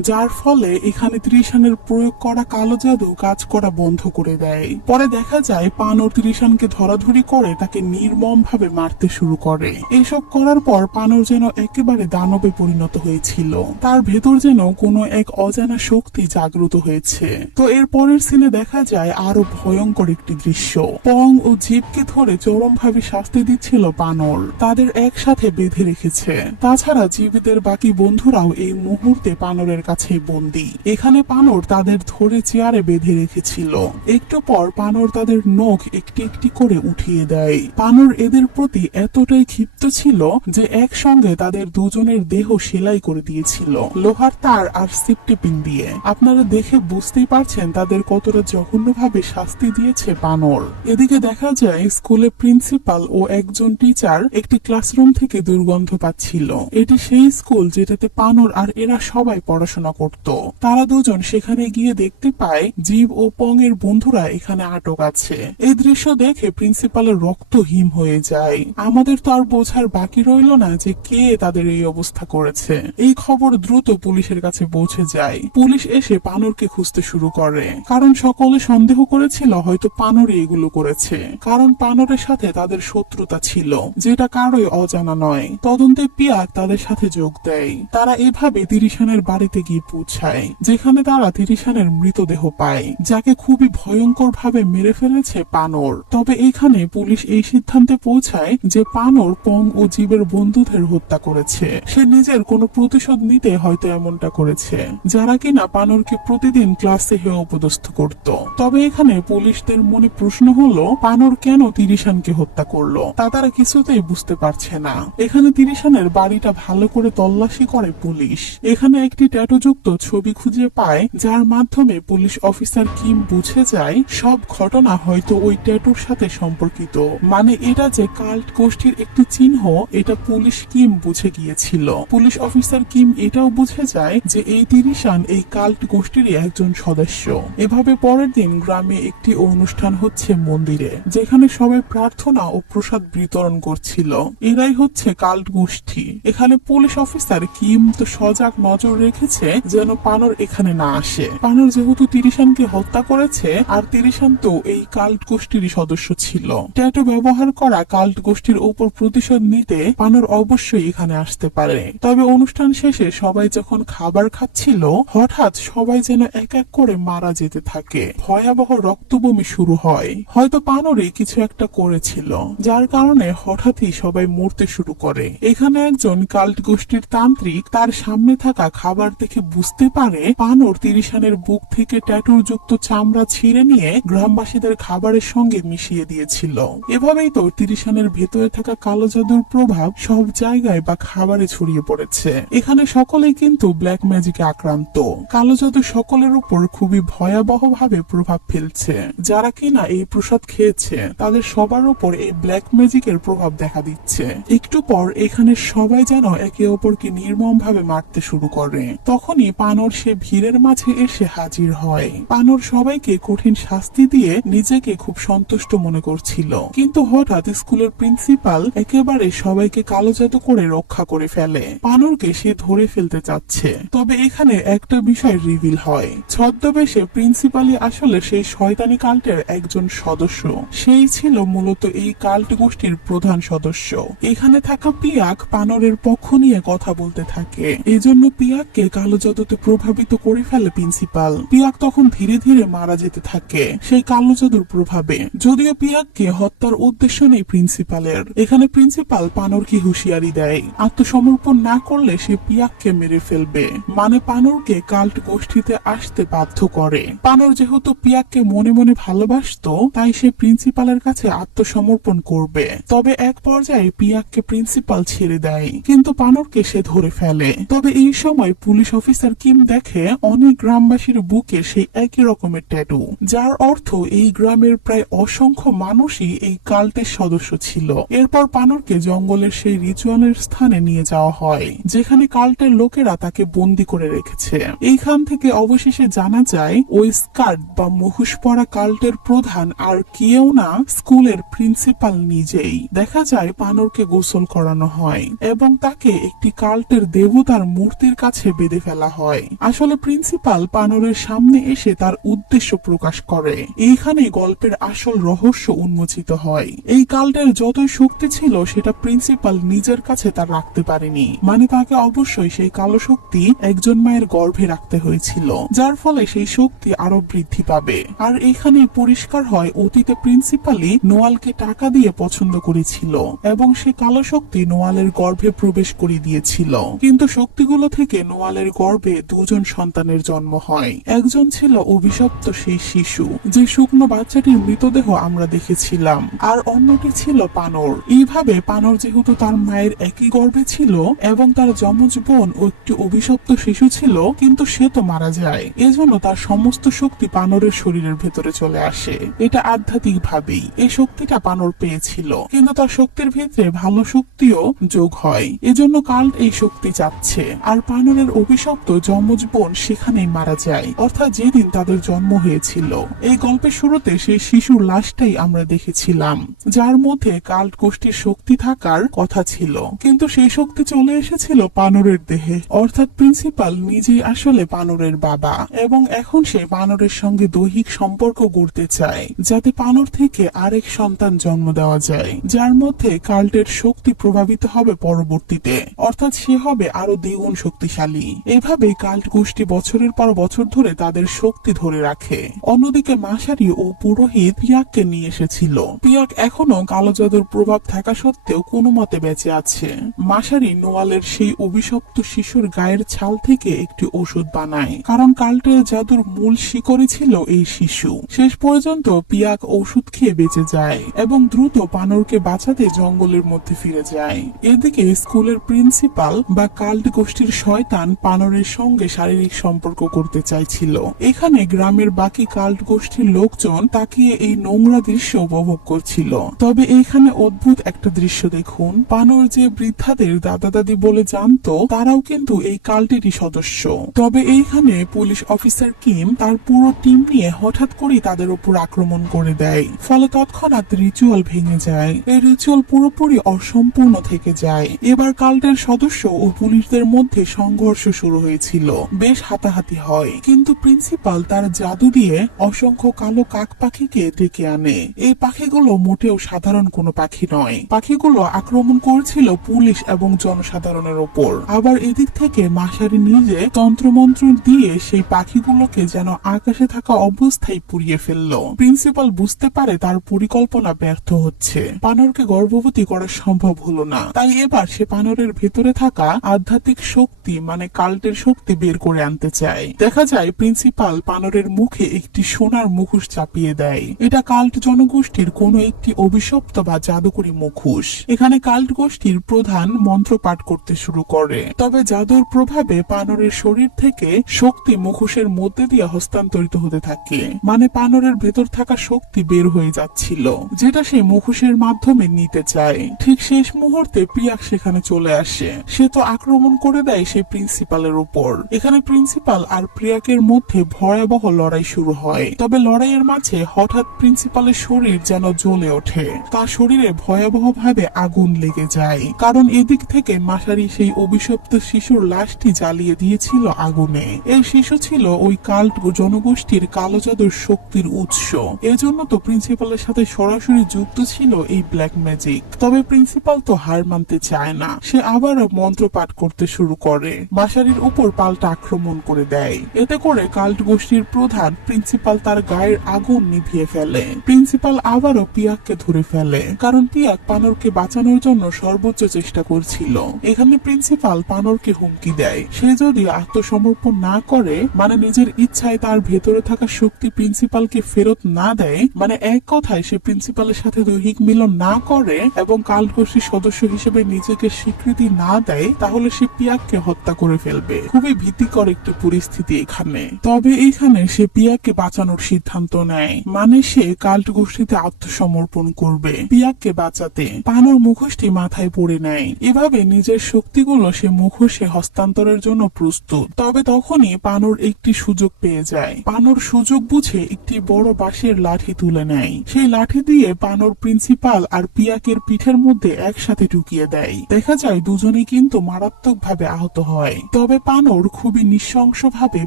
যার ফলে এখানে তিরিশানের প্রয়োগ করা কালো জাদু কাজ করা বন্ধ করে দেয়। পরে দেখা যায় পানর তিরিশানকে ধরাধরি করে তাকে নির্মম ভাবে মারতে শুরু করে। এসব করার পর পানর যেন একেবারে দানবে পরিণত হয়েছিল, তার ভেতর যেন কোনো এক অজানা শক্তি জাগ্রত হয়েছে। তো এর পরের সিনে দেখা যায় আরো ভয়ঙ্কর একটি দৃশ্য। পং ও জীবকে ধরে চরম ভাবে শাস্তি দিচ্ছিল পানর, তাদের একসাথে বেঁধে রেখেছে। তাছাড়া জীবদের বাকি বন্ধুরাও এই মুহূর্তে পানরের কাছে বন্দী। এখানে পানর তাদের ধরে চেয়ারে বেঁধে রেখেছিল। একটু পর পানর তাদের নখ একটি একটি করে উঠিয়ে দেয়। পানর এদের প্রতি এতটাই ক্ষিপ্ত ছিল যে একসঙ্গে তাদের দুজনের দেহ সেলাই করে দিয়েছিল লোহার তার আর সেফটি পিন দিয়ে। আপনারা দেখে বুঝতেই পারছেন তাদের কতটা জঘন্যভাবে শাস্তি দিয়েছে পানর। এদিকে দেখা যায় স্কুলে প্রিন্সিপাল ও একজন টিচার একটি ক্লাসরুম থেকে দুর্গন্ধ পাচ্ছিল। এটি সেই স্কুল যেটাতে পানর আর এরা সবাই পড়াশোনা করত। তারা দুজন সেখানে গিয়ে দেখতে পায় জীব ও পং এর বন্ধুরা এখানে আটক আছে। এই দৃশ্য দেখে প্রিন্সিপালের রক্ত হিম হয়ে যায়। আমাদের তো আর বোঝার বাকি রইল না যে কে তাদের এই অবস্থা করেছে। এই খবর দ্রুত পুলিশের কাছে পৌঁছে যায়। পুলিশ এসে পানরকে খুঁজতে শুরু করে, কারণ সকলে সন্দেহ করেছিল হয়তো পানরই এগুলো করেছে, কারণ পানরের সাথে তাদের শত্রুতা ছিল যেটা কারোই অজানা নয়। তদন্তে পিয়াক তাদের সাথে যোগ দেয়। তারা এভাবে তিরিশানের বাড়িতে গিয়ে পৌঁছায়, যেখানে তারা তিরিশানের মৃতদেহ পায়, যাকে খুবই ভয়ঙ্কর ভাবে মেরে ফেলেছে পানর। তবে এখানে পুলিশ এই সিদ্ধান্তে পৌঁছায় যে পানর পং ও জীবের বন্ধুদের হত্যা করেছে। সে নিজের কোনো প্রতিশোধ নিতে হয়তো এমনটা করেছে, যারা কিনা পানরকে প্রতিদিন ক্লাসে হেয় অপদস্থ করত। তবে এখানে পুলিশদের মনে প্রশ্ন হলো পানর কেন তিরিশানকে হত্যা করলো, তা তারা কিছুতেই বুঝতে পারছে না। এখানে তিরিশানের বাড়িটা ভালো করে তল্লাশি করে পুলিশ। এখানে একটি ট্যাটুযুক্ত ছবি খুঁজে পায়, যার মাধ্যমে পুলিশ অফিসার কিম বুঝে যায় সব ঘটনা হয়তো ওই ট্যাটুর সাথে সম্পর্কিত। মানে এটা যে কাল্ট গোষ্ঠীর একটি চিহ্ন, এটা পুলিশ কিম বুঝে গিয়েছিল। পুলিশ অফিসার কিম এটাও বুঝে যায় যে এই তিরিশান এই কাল্ট গোষ্ঠীরই একজন সদস্য। এভাবে পরের দিন গ্রামে একটি অনুষ্ঠান হচ্ছে মন্দিরে, যেখানে সবাই প্রার্থনা ও প্রসাদ বিতরণ করছিল। এরাই হচ্ছে কাল্ট গোষ্ঠী। এখানে পুলিশ অফিসার কিম তো সজাগ নজর রেখেছে যেন পানর এখানে না আসে। পানর যেহেতু তিরিশানকে হত্যা করেছে, আর তিরিশান তো এই কাল্ট গোষ্ঠীরই সদস্য ছিল, ট্যাটু ব্যবহার করা কাল্ট গোষ্ঠীর উপর প্রতিশোধ নিতে পানর অবশ্যই এখানে আসতে পারে। তবে অনুষ্ঠান শেষে সবাই যখন খাবার খাচ্ছিল, হঠাৎ সবাই যেন এক এক করে মারা যেতে থাকে। ভয়াবহ রক্তবমি শুরু হয়। হয়তো পানরই কিছু একটা করেছিল, যার কারণে হঠাৎই সবাই মরতে শুরু করে। এখানে একজন কাল্ট গোষ্ঠীর তান্ত্রিক তার সামনে থাকা খাবার দেখে বুঝতে পারে পানর তিরিশানের বুক থেকে ট্যাটুর যুক্ত চামড়া ছিঁড়ে নিয়ে গ্রামবাসীদের খাবারের সঙ্গে মিশিয়ে দিয়েছিল। এভাবেই তো তিরিশানের ভেতরে থাকা কালো জাদুর প্রভাব সব জায়গায় বা খাবারে ছড়িয়ে পড়েছে। এখানে সকলেই কিন্তু ব্ল্যাক ম্যাজিকে আক্রান্ত। কালো জাদু সকলের উপর খুবই ভয়াবহ ভাবে প্রভাব ফেলছে। যারা কিনা এই প্রসাদ খেয়েছে তাদের সবার উপর এই ব্ল্যাক ম্যাজিকের প্রভাব দেখা দিচ্ছে। একটু পর এখানে সবাই যেন একে অপরকে নির্মম ভাবে মারতে শুরু করে। তখনই পানর সে ভিড়ের মাঝে এসে হাজির হয়। পানর সবাইকে কঠিন শাস্তি দিয়ে নিজেকে খুব সন্তুষ্ট মনে করছিল, কিন্তু হঠাৎ স্কুলের প্রিন্সিপাল একেবারে সবাইকে কালো জাদু করে রক্ষা করে ফেলে। পানরকে সে ধরে ফেলতে চাচ্ছে। তবে এখানে একটা বিষয় রিভিল হয়, ছদ্মবেশে প্রিন্সিপালই আসলে সেই শয়তানি কাল্টের একজন সদস্য। সেই ছিল মূলত এই কাল্ট গোষ্ঠীর প্রধান সদস্য। এখানে থাকা পিয়াক পানরের পক্ষ নিয়ে কথা বলতে থাকে। এজন্য পিয়াককে কালো জাদুতে প্রভাবিত করে ফেলে প্রিন্সিপাল। পিয়াক তখন ধীরে ধীরে মারা যেতে থাকে সেই কালো জাদুর প্রভাবে। যদিও পিয়াককে হত্যার উদ্দেশ্য নেই প্রিন্সিপালের, এখানে প্রিন্সিপাল পানরকে হুঁশিয়ারি দেয় আত্মসমর্পণ না করলে সে পিয়াককে মেরে ফেলবে, মানে পানরকে কাল্ট গোষ্ঠীতে আসতে বাধ্য করে। পানর যেহেতু পিয়াককে মনে মনে ভালোবাসতো, তাই সে প্রিন্সিপালের কাছে আত্মসমর্পণ করবে। তবে এক পর্যায়ে পিয়াককে প্রিন্সিপাল ছেড়ে দেয়, কিন্তু পানরকে সে ধরে ফেলে। তবে এই সময় পুলিশ অফিসার কিম দেখে অনেক গ্রামবাসীর বুকে সেই একই রকমের ট্যাটু, যার অর্থ এই গ্রামের প্রায় অসংখ্য মানুষই এই কাল্টের সদস্য ছিল। এরপর পানরকে জঙ্গলের সেই রিচুয়ালের স্থানে নিয়ে যাওয়া হয়, যেখানে কাল্টের লোকেরা তাকে বন্দী করে রেখেছে। এইখান থেকে অবশেষে জানা যায় ওই স্কার্ট বা মুখোশ পরা কাল্টের প্রধান আর কেউ না, স্কুলের প্রিন্সিপাল নিজেই। দেখা যায় পানরকে গোসল করানো হয় এবং তাকে একটি কাল্টের দেবতার মূর্তির কাছে বেঁধে ফেলা হয়। আসলে প্রিন্সিপাল পানরের সামনে এসে তার উদ্দেশ্য প্রকাশ করে। এইখানে গল্পের আসল রহস্য উন্মোচিত হয়। এই কাল্টের যতই শক্তি ছিল সেটা প্রিন্সিপাল নিজের কাছে তার রাখতে পারেনি, মানে তাকে অবশ্যই সেই কালো শক্তি একজন মায়ের গর্ভে রাখতে হয়েছিল, যার ফলে সেই শক্তি আরো বৃদ্ধি পাবে। আর এখানে পরিষ্কার হয় অতীতে প্রিন্সিপালই নোয়ালকে টাকা দিয়ে পছন্দ করেছিল এবং সে কালো শক্তি নোয়ালের গর্ভে প্রবেশ করে দিয়েছিল। কিন্তু শক্তিগুলো থেকে নোয়ালের গর্ভে দুজন সন্তানের জন্ম হয়। একজন ছিল অভিশপ্ত সেই শিশু, যে শুকনো বাচ্চাটির মৃতদেহ আমরা দেখেছিলাম, আর অন্যটি ছিল পানর। এইভাবে পানর যেহেতু তার মায়ের একই গর্ভে ছিল এবং তার যমজ বোন ও একটি অভিশপ্ত শিশু ছিল, কিন্তু সে তো মারা যায়, এজন্য তার সমস্ত শক্তি পানরের শরীরের ভেতরে চলে আসে। এটা আধ্যাত্মিক ভাবেই এই শক্তিটা পানর পেয়েছিল, কিন্তু তার শক্তির ভিতরে ভালো শক্তিও যোগ হয়, এজন্য কাল্ট এই শক্তি চাচ্ছে। আর পানরের অভিশপ্ত যমজ বোন সেখানেই মারা যায়, অর্থাৎ যেদিন তাদের জন্ম হয়েছিল। এই গল্পের শুরুতে সেই শিশুর লাশটাই আমরা দেখেছিলাম, যার মধ্যে কাল্ট গোষ্ঠীর শক্তি থাকার কথা ছিল, কিন্তু সেই শক্তি চলে এসেছিল পানরের দেহে। অর্থাৎ প্রিন্সিপাল নিজেই আসলে পানরের বাবা, এবং এখন সে পানরের সঙ্গে দৈহিক সম্পর্ক গড়তে চায়, যাতে পানর থেকে আরেক সন্তান জন্ম দেওয়া যায়, যার মধ্যে কাল্টের শক্তি প্রভাবিত হবে পরবর্তীতে, অর্থাৎ সে হবে আরো দ্বিগুণ শক্তিশালী। এভাবে কাল্ট গোষ্ঠী বছরের পর বছর ধরে তাদের শক্তি ধরে রাখে। অন্যদিকে মাসারি ও পুরোহিত পিয়াককে নিয়ে এসেছিল। পিয়াক এখনো কালো জাদুর প্রভাব থাকা সত্ত্বেও কোনো মতে বেঁচে আছে। মাসারি নোয়ালের সেই অভিশপ্ত শিশুর গায়ের ছাল থেকে একটি ওষুধ বানায়, কারণ কাল্টের জাদুর মূল শিকড়ই ছিল এই শিশু। শেষ পর্যন্ত পিয়াক ওষুধ খেয়ে বেঁচে যায় এবং দ্রুত পানরকে বাঁচাতে জঙ্গলের মধ্যে ফিরে যায়। এদিকে স্কুলের প্রিন্সিপাল বা কাল্ট গোষ্ঠীর শয়তান পানরের সঙ্গে শারীরিক সম্পর্ক করতে চাইছিল। এখানে গ্রামের বাকি কাল্ট গোষ্ঠীর লোকজন তাকিয়ে এই নোংরা দৃশ্য উপভোগ করছিল। তবে এইখানে অদ্ভুত একটা দৃশ্য দেখুন, পানর যে বৃদ্ধাদের দাদা দাদি বলে জানতো, তারাও কিন্তু এই কাল্টেরই সদস্য। তবে এইখানে পুলিশ অফিসার কিম তার পুরো টিম নিয়ে হঠাৎ করেই তাদের উপর আক্রমণ করে দেয়, ফলে তৎক্ষণাৎ রিচুয়াল ভেঙে যায়। এই রিচুয়াল পুরোপুরি অসম্পূর্ণ থেকে যায়। এবার কাল্টের সদস্য ও পুলিশদের মধ্যে সংঘর্ষ শুরু হয়েছিল, বেশ হাতাহাতি হয়, কিন্তু প্রিন্সিপাল তার জাদু দিয়ে অসংখ্য কালো কাক পাখিকে ডেকে আনে। এই পাখিগুলো মোটেও সাধারণ কোনো পাখি নয়, পাখিগুলো আক্রমণ করেছিল পুলিশ এবং জনসাধারণের ওপর। আবার এদিক থেকে মাসারি নিজে তন্ত্রমন্ত্র দিয়ে সেই পাখিগুলোকে যেন আকাশে থাকা অবস্থায় পুড়িয়ে ফেললো। প্রিন্সিপাল বুঝতে পারে তার পরিকল্পনা ব্যর্থ হচ্ছে, পানরকে গর্ভবতী করা সম্ভব হলো না, তাই এবার সে পানরের ভেতরে থাকা আধ্যাত্মিক শক্তি মানে কাল্টের শক্তি বের করে আনতে চায়। দেখা যায় প্রিন্সিপাল পানরের মুখে একটি সোনার মুখোশ চাপিয়ে দেয়। এটা কাল্ট জনগোষ্ঠীর কোন একটি অভিশপ্ত বা জাদুকরী মুখোশ। এখানে কাল্ট গোষ্ঠীর প্রধান মন্ত্র পাঠ করতে শুরু করে, তবে জাদুর প্রভাবে পানরের শরীর থেকে শক্তি মুখোশের মধ্যে দিয়ে হস্তান্তরিত হতে থাকে, মানে পানরের ভেতর থাকা শক্তি বের হয়ে যাচ্ছিল, যেটা সে মুখোশের মাধ্যমে নিতে চায়। ঠিক শেষ মুহূর্তে পিয়াক সেখানে চলে আসে। সে তো আক্রমণ করে দেয় সেই প্রিন্সিপালের উপর। এখানে প্রিন্সিপাল আর প্রিয়াকের মধ্যে ভয়াবহ লড়াই শুরু হয়। তবে লড়াইয়ের মাঝে হঠাৎ প্রিন্সিপালের শরীর যেন জ্বলে ওঠে, তার শরীরে ভয়াবহ ভাবে আগুন লেগে যায়, কারণ এদিকে থেকে মাসারি সেই অভিশপ্ত শিশুর লাশটি জ্বালিয়ে দিয়েছিল আগুনে। এই শিশু ছিল ওই কাল্ট জনগোষ্ঠীর কালো জাদুর শক্তির উৎস। এজন্য তো প্রিন্সিপালের সাথে সরাসরি যুক্ত ছিল এই ব্ল্যাক ম্যাজিক। তবে প্রিন্সিপাল তো হার মানতে চায় না। সে আবারও মন্ত্র পাঠ করতে শুরু করে, মাসারির উপর পাল্টা আক্রমণ করে দেয়। এতে করে কাল্ট গোষ্ঠীর প্রধান প্রিন্সিপাল তার গায়ের আগুন নিভিয়ে ফেলে। প্রিন্সিপাল আবারও পিয়াককে ধরে ফেলে, কারণ পিয়াক পানরকে বাঁচানোর জন্য সর্বোচ্চ চেষ্টা করছিল। এখানে প্রিন্সিপাল পানরকে হুমকি দেয়, সে যদি আত্মসমর্পণ না করে, মানে নিজের ইচ্ছায় তার ভেতরে থাকা শক্তি প্রিন্সিপালকে ফেরত না দেয়, মানে এক কথায় সে প্রিন্সিপালের সাথে দৈহিক মিলন না করে এবং কাল্ট গোষ্ঠীর সদস্য হিসেবে নিজেকে স্বীকৃতি না দেয়, তাহলে সে পিয়াককে হত্যা করে ফেলবে। খুবই ভীতিকর একটি পরিস্থিতি এখানে। তবে এখানে সে পিয়াককে বাঁচানোর সিদ্ধান্ত নেয়, মানে সে কাল্ট গোষ্ঠীতে আত্মসমর্পণ করবে পিয়াককে বাঁচাতে। পানর মুখোশটি মাথায় পড়ে নেয়। এভাবে নিজের শক্তিগুলো সে মুখোশে হস্তান্তরের জন্য প্রস্তুত। তবে তখনই পানর একটি সুযোগ পেয়ে যায়। পানর সুযোগ বুঝে একটি বড় বাঁশের লাঠি তুলে নেয়। সেই লাঠি দিয়ে পানর প্রিন্সিপাল আর পিয়াকের পিঠের মধ্যে একসাথে ঢুকিয়ে দেয়। দেখা যায় দুজনেই কিন্তু মারাত্মকভাবে আহত হয়। তবে পানর খুবই নৃশংসভাবে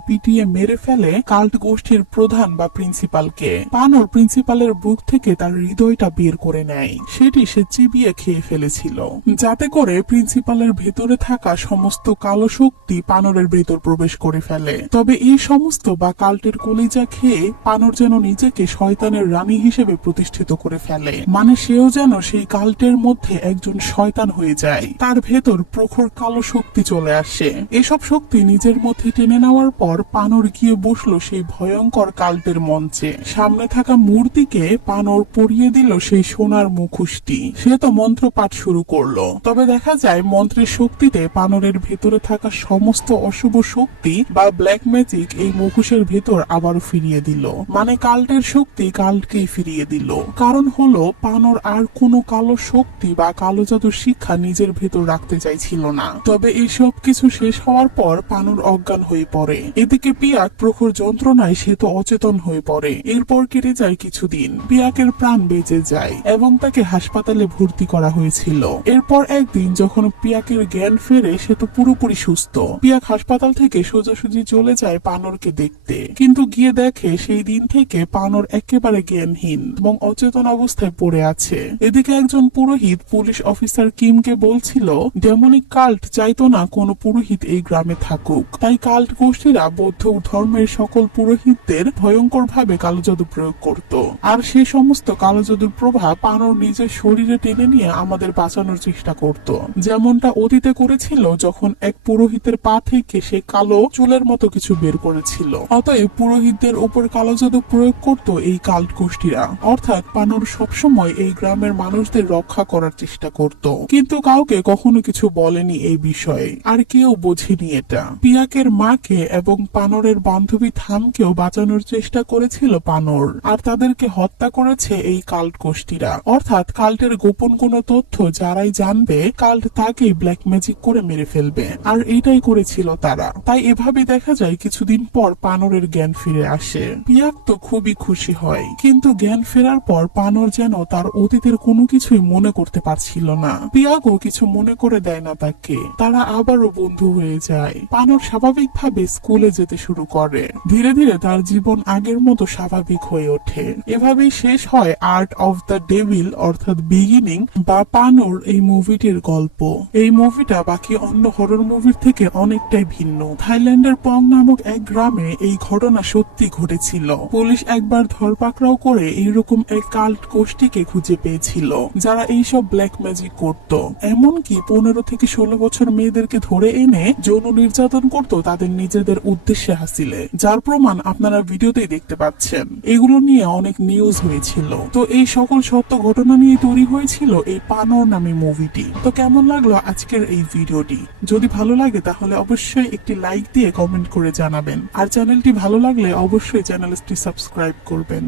পিটিয়ে মেরে ফেলে কাল্ট গোষ্ঠীর প্রধান বা প্রিন্সিপালকে। পানর প্রিন্সিপালের বুক থেকে তার হৃদয়টা বের করে নেয়। সেটি সে চিবিয়ে খেয়ে ফেলেছিল, যাতে করে প্রিন্সিপালের ভেতরে থাকা সমস্ত কালো শক্তি পানরের ভেতর প্রবেশ করে ফেলে। তবে এই সমস্ত বা কাল্টের কলিজা খেয়ে পানর যেন নিজেকে শয়তানের রানী হিসেবে প্রতিষ্ঠিত করে ফেলে, মানে সেও যেন সেই কাল্টের মধ্যে একজন শয়তান হয়ে যায়। তার ভেতর প্রখর কালো শক্তি চলে আসে। এসব শক্তি নিজের মধ্যে টেনে নেওয়ার পর পানর গিয়ে বসলো সেই ভয়ঙ্কর কাল্টের মঞ্চে। সামনে থাকা মূর্তিকে পানর পরিয়ে দিল সেই সোনার মুখোশটি। সে তো মন্ত্র পাঠ শুরু করলো। তবে দেখা যায় মন্ত্রের শক্তিতে পানরের ভেতরে থাকা সমস্ত অশুভ শক্তি বা ব্ল্যাক ম্যাজিক এই মুখোশের ভেতর আবার ফিরিয়ে দিল, মানে কাল্টের শক্তি কাল্টকেই ফিরিয়ে দিল। কারণ হলো পানর আর কোনো কালো শক্তি বা কালো জাদুর শিক্ষা নিজের ভেতর রাখতে চাইছিল না। তবে এই সব কিছু শেষ হওয়ার পর পানর অজ্ঞান হয়ে পড়ে। এদিকে পিয়াক প্রখর যন্ত্রণায় সে তো অচেতন হয়ে পড়ে। এরপর কেটে যায় কিছুদিন। পিয়াকের প্রাণ বেঁচে যায় এবং তাকে হাসপাতালে ভর্তি করা হয়েছিল। এরপর একদিন যখন পিয়াকের জ্ঞান ফেরে, সে তো পুরোপুরি সুস্থ। পিয়াক হাসপাতাল থেকে সোজাসুজি চলে যায় পানরকে দেখতে, কিন্তু গিয়ে দেখে সেই দিন থেকে পানর একেবারে জ্ঞানহীন এবং অচেতন অবস্থায় পড়ে আছে। এদিকে একজন পুরোহিত পুলিশ অফিসার কিমকে বলছিল ডেমনিক কাল্ট চাইতো না কোনো পুরোহিত এই গ্রামে থাকুক, তাই কাল্ট গোষ্ঠীরা বৌদ্ধ ধর্মের সকল পুরোহিতদের ভয়ঙ্কর ভাবে কালো জাদু প্রয়োগ করত। আর সেই সমস্ত কালো জাদুর প্রভাব পানর নিজের শরীরে টেনে নিয়ে আমাদের বাঁচানোর চেষ্টা করত, যেমনটা অতীতে করেছিল যখন এক পুরোহিতের পা থেকে সে কালো চুলের মতো কিছু বের করেছিল। অতএব পুরোহিতদের উপর কালো জাদু প্রয়োগ করত এই কাল্ট গোষ্ঠীরা। অর্থাৎ পানর সবসময় এই গ্রামের মানুষদের রক্ষা করার চেষ্টা করত, কিন্তু কাউকে কখনো কিছু বলেনি এই বিষয়ে, আর কেউ বোঝেনি এটা। পিয়াকের মাকে এবং পানরের বান্ধবী থামকেও বাঁচানোর চেষ্টা করেছিল পানর, আর তাদেরকে হত্যা করেছে এই কাল্ট গোষ্ঠীরা। অর্থাৎ কাল্টের গোপন কোনো তথ্য যারাই জানবে, কাল্ট তাকেই ব্ল্যাক ম্যাজিক করে মেরে ফেলবে, আর এইটাই করেছিল তারা। তাই এভাবে দেখা যায় কিছুদিন পর পানরের জ্ঞান ফিরে আসে। পিয়াক তো খুবই খুশি হয়, কিন্তু জ্ঞান ফেরার পর পানর যেন তার অতীতের কোনো কিছুই মনে করতে পারছিল না। পিয়াকও কিছু মনে করে দেয় না তাকে। তারা আবারও বন্ধু হয়ে যায়। পানর স্বাভাবিকভাবে স্কুলে যেতে শুরু করে। ধীরে ধীরে তার জীবন আগের মতো স্বাভাবিক হয়ে ওঠে। এভাবেই শেষ হয় আর্ট অফ দ্য ডেভিল অর্থাৎ বিগিনিং বা পানর এই মুভিটির গল্প। এই মুভিটা বাকি অন্য হরর মুভির থেকে অনেকটাই ভিন্ন। থাইল্যান্ডের পং নামক এক গ্রামে এই ঘটনা সত্যি ঘটেছিল। পুলিশ একবার ধরপাকড়াও করে এইরকম এক কাল্ট গোষ্ঠীকে খুঁজে পেয়েছিল যারা এইসব ব্ল্যাক ম্যাজিক করত। এমনকি 15 থেকে 16 বছর মেয়েদেরকে ধরে এনে যৌন নির্যাতন করত তাদের নিজেদের উদ্দেশ্যে হাসিলে, যার প্রমাণ আপনারা ভিডিওতেই দেখতে পাচ্ছেন। এগুলো নিয়ে অনেক নিউজ হয়েছিল। তো এই সকল সত্য ঘটনা নিয়ে তৈরি হয়েছিল এই পানর নামে মুভিটি। তো কেমন লাগলো আজকের এই ভিডিওটি? যদি ভালো লাগে তাহলে অবশ্যই একটি লাইক দিয়ে কমেন্ট করে জানাবেন, আর চ্যানেলটি ভালো লাগলে অবশ্যই চ্যানেলটি সাবস্ক্রাইব করবেন।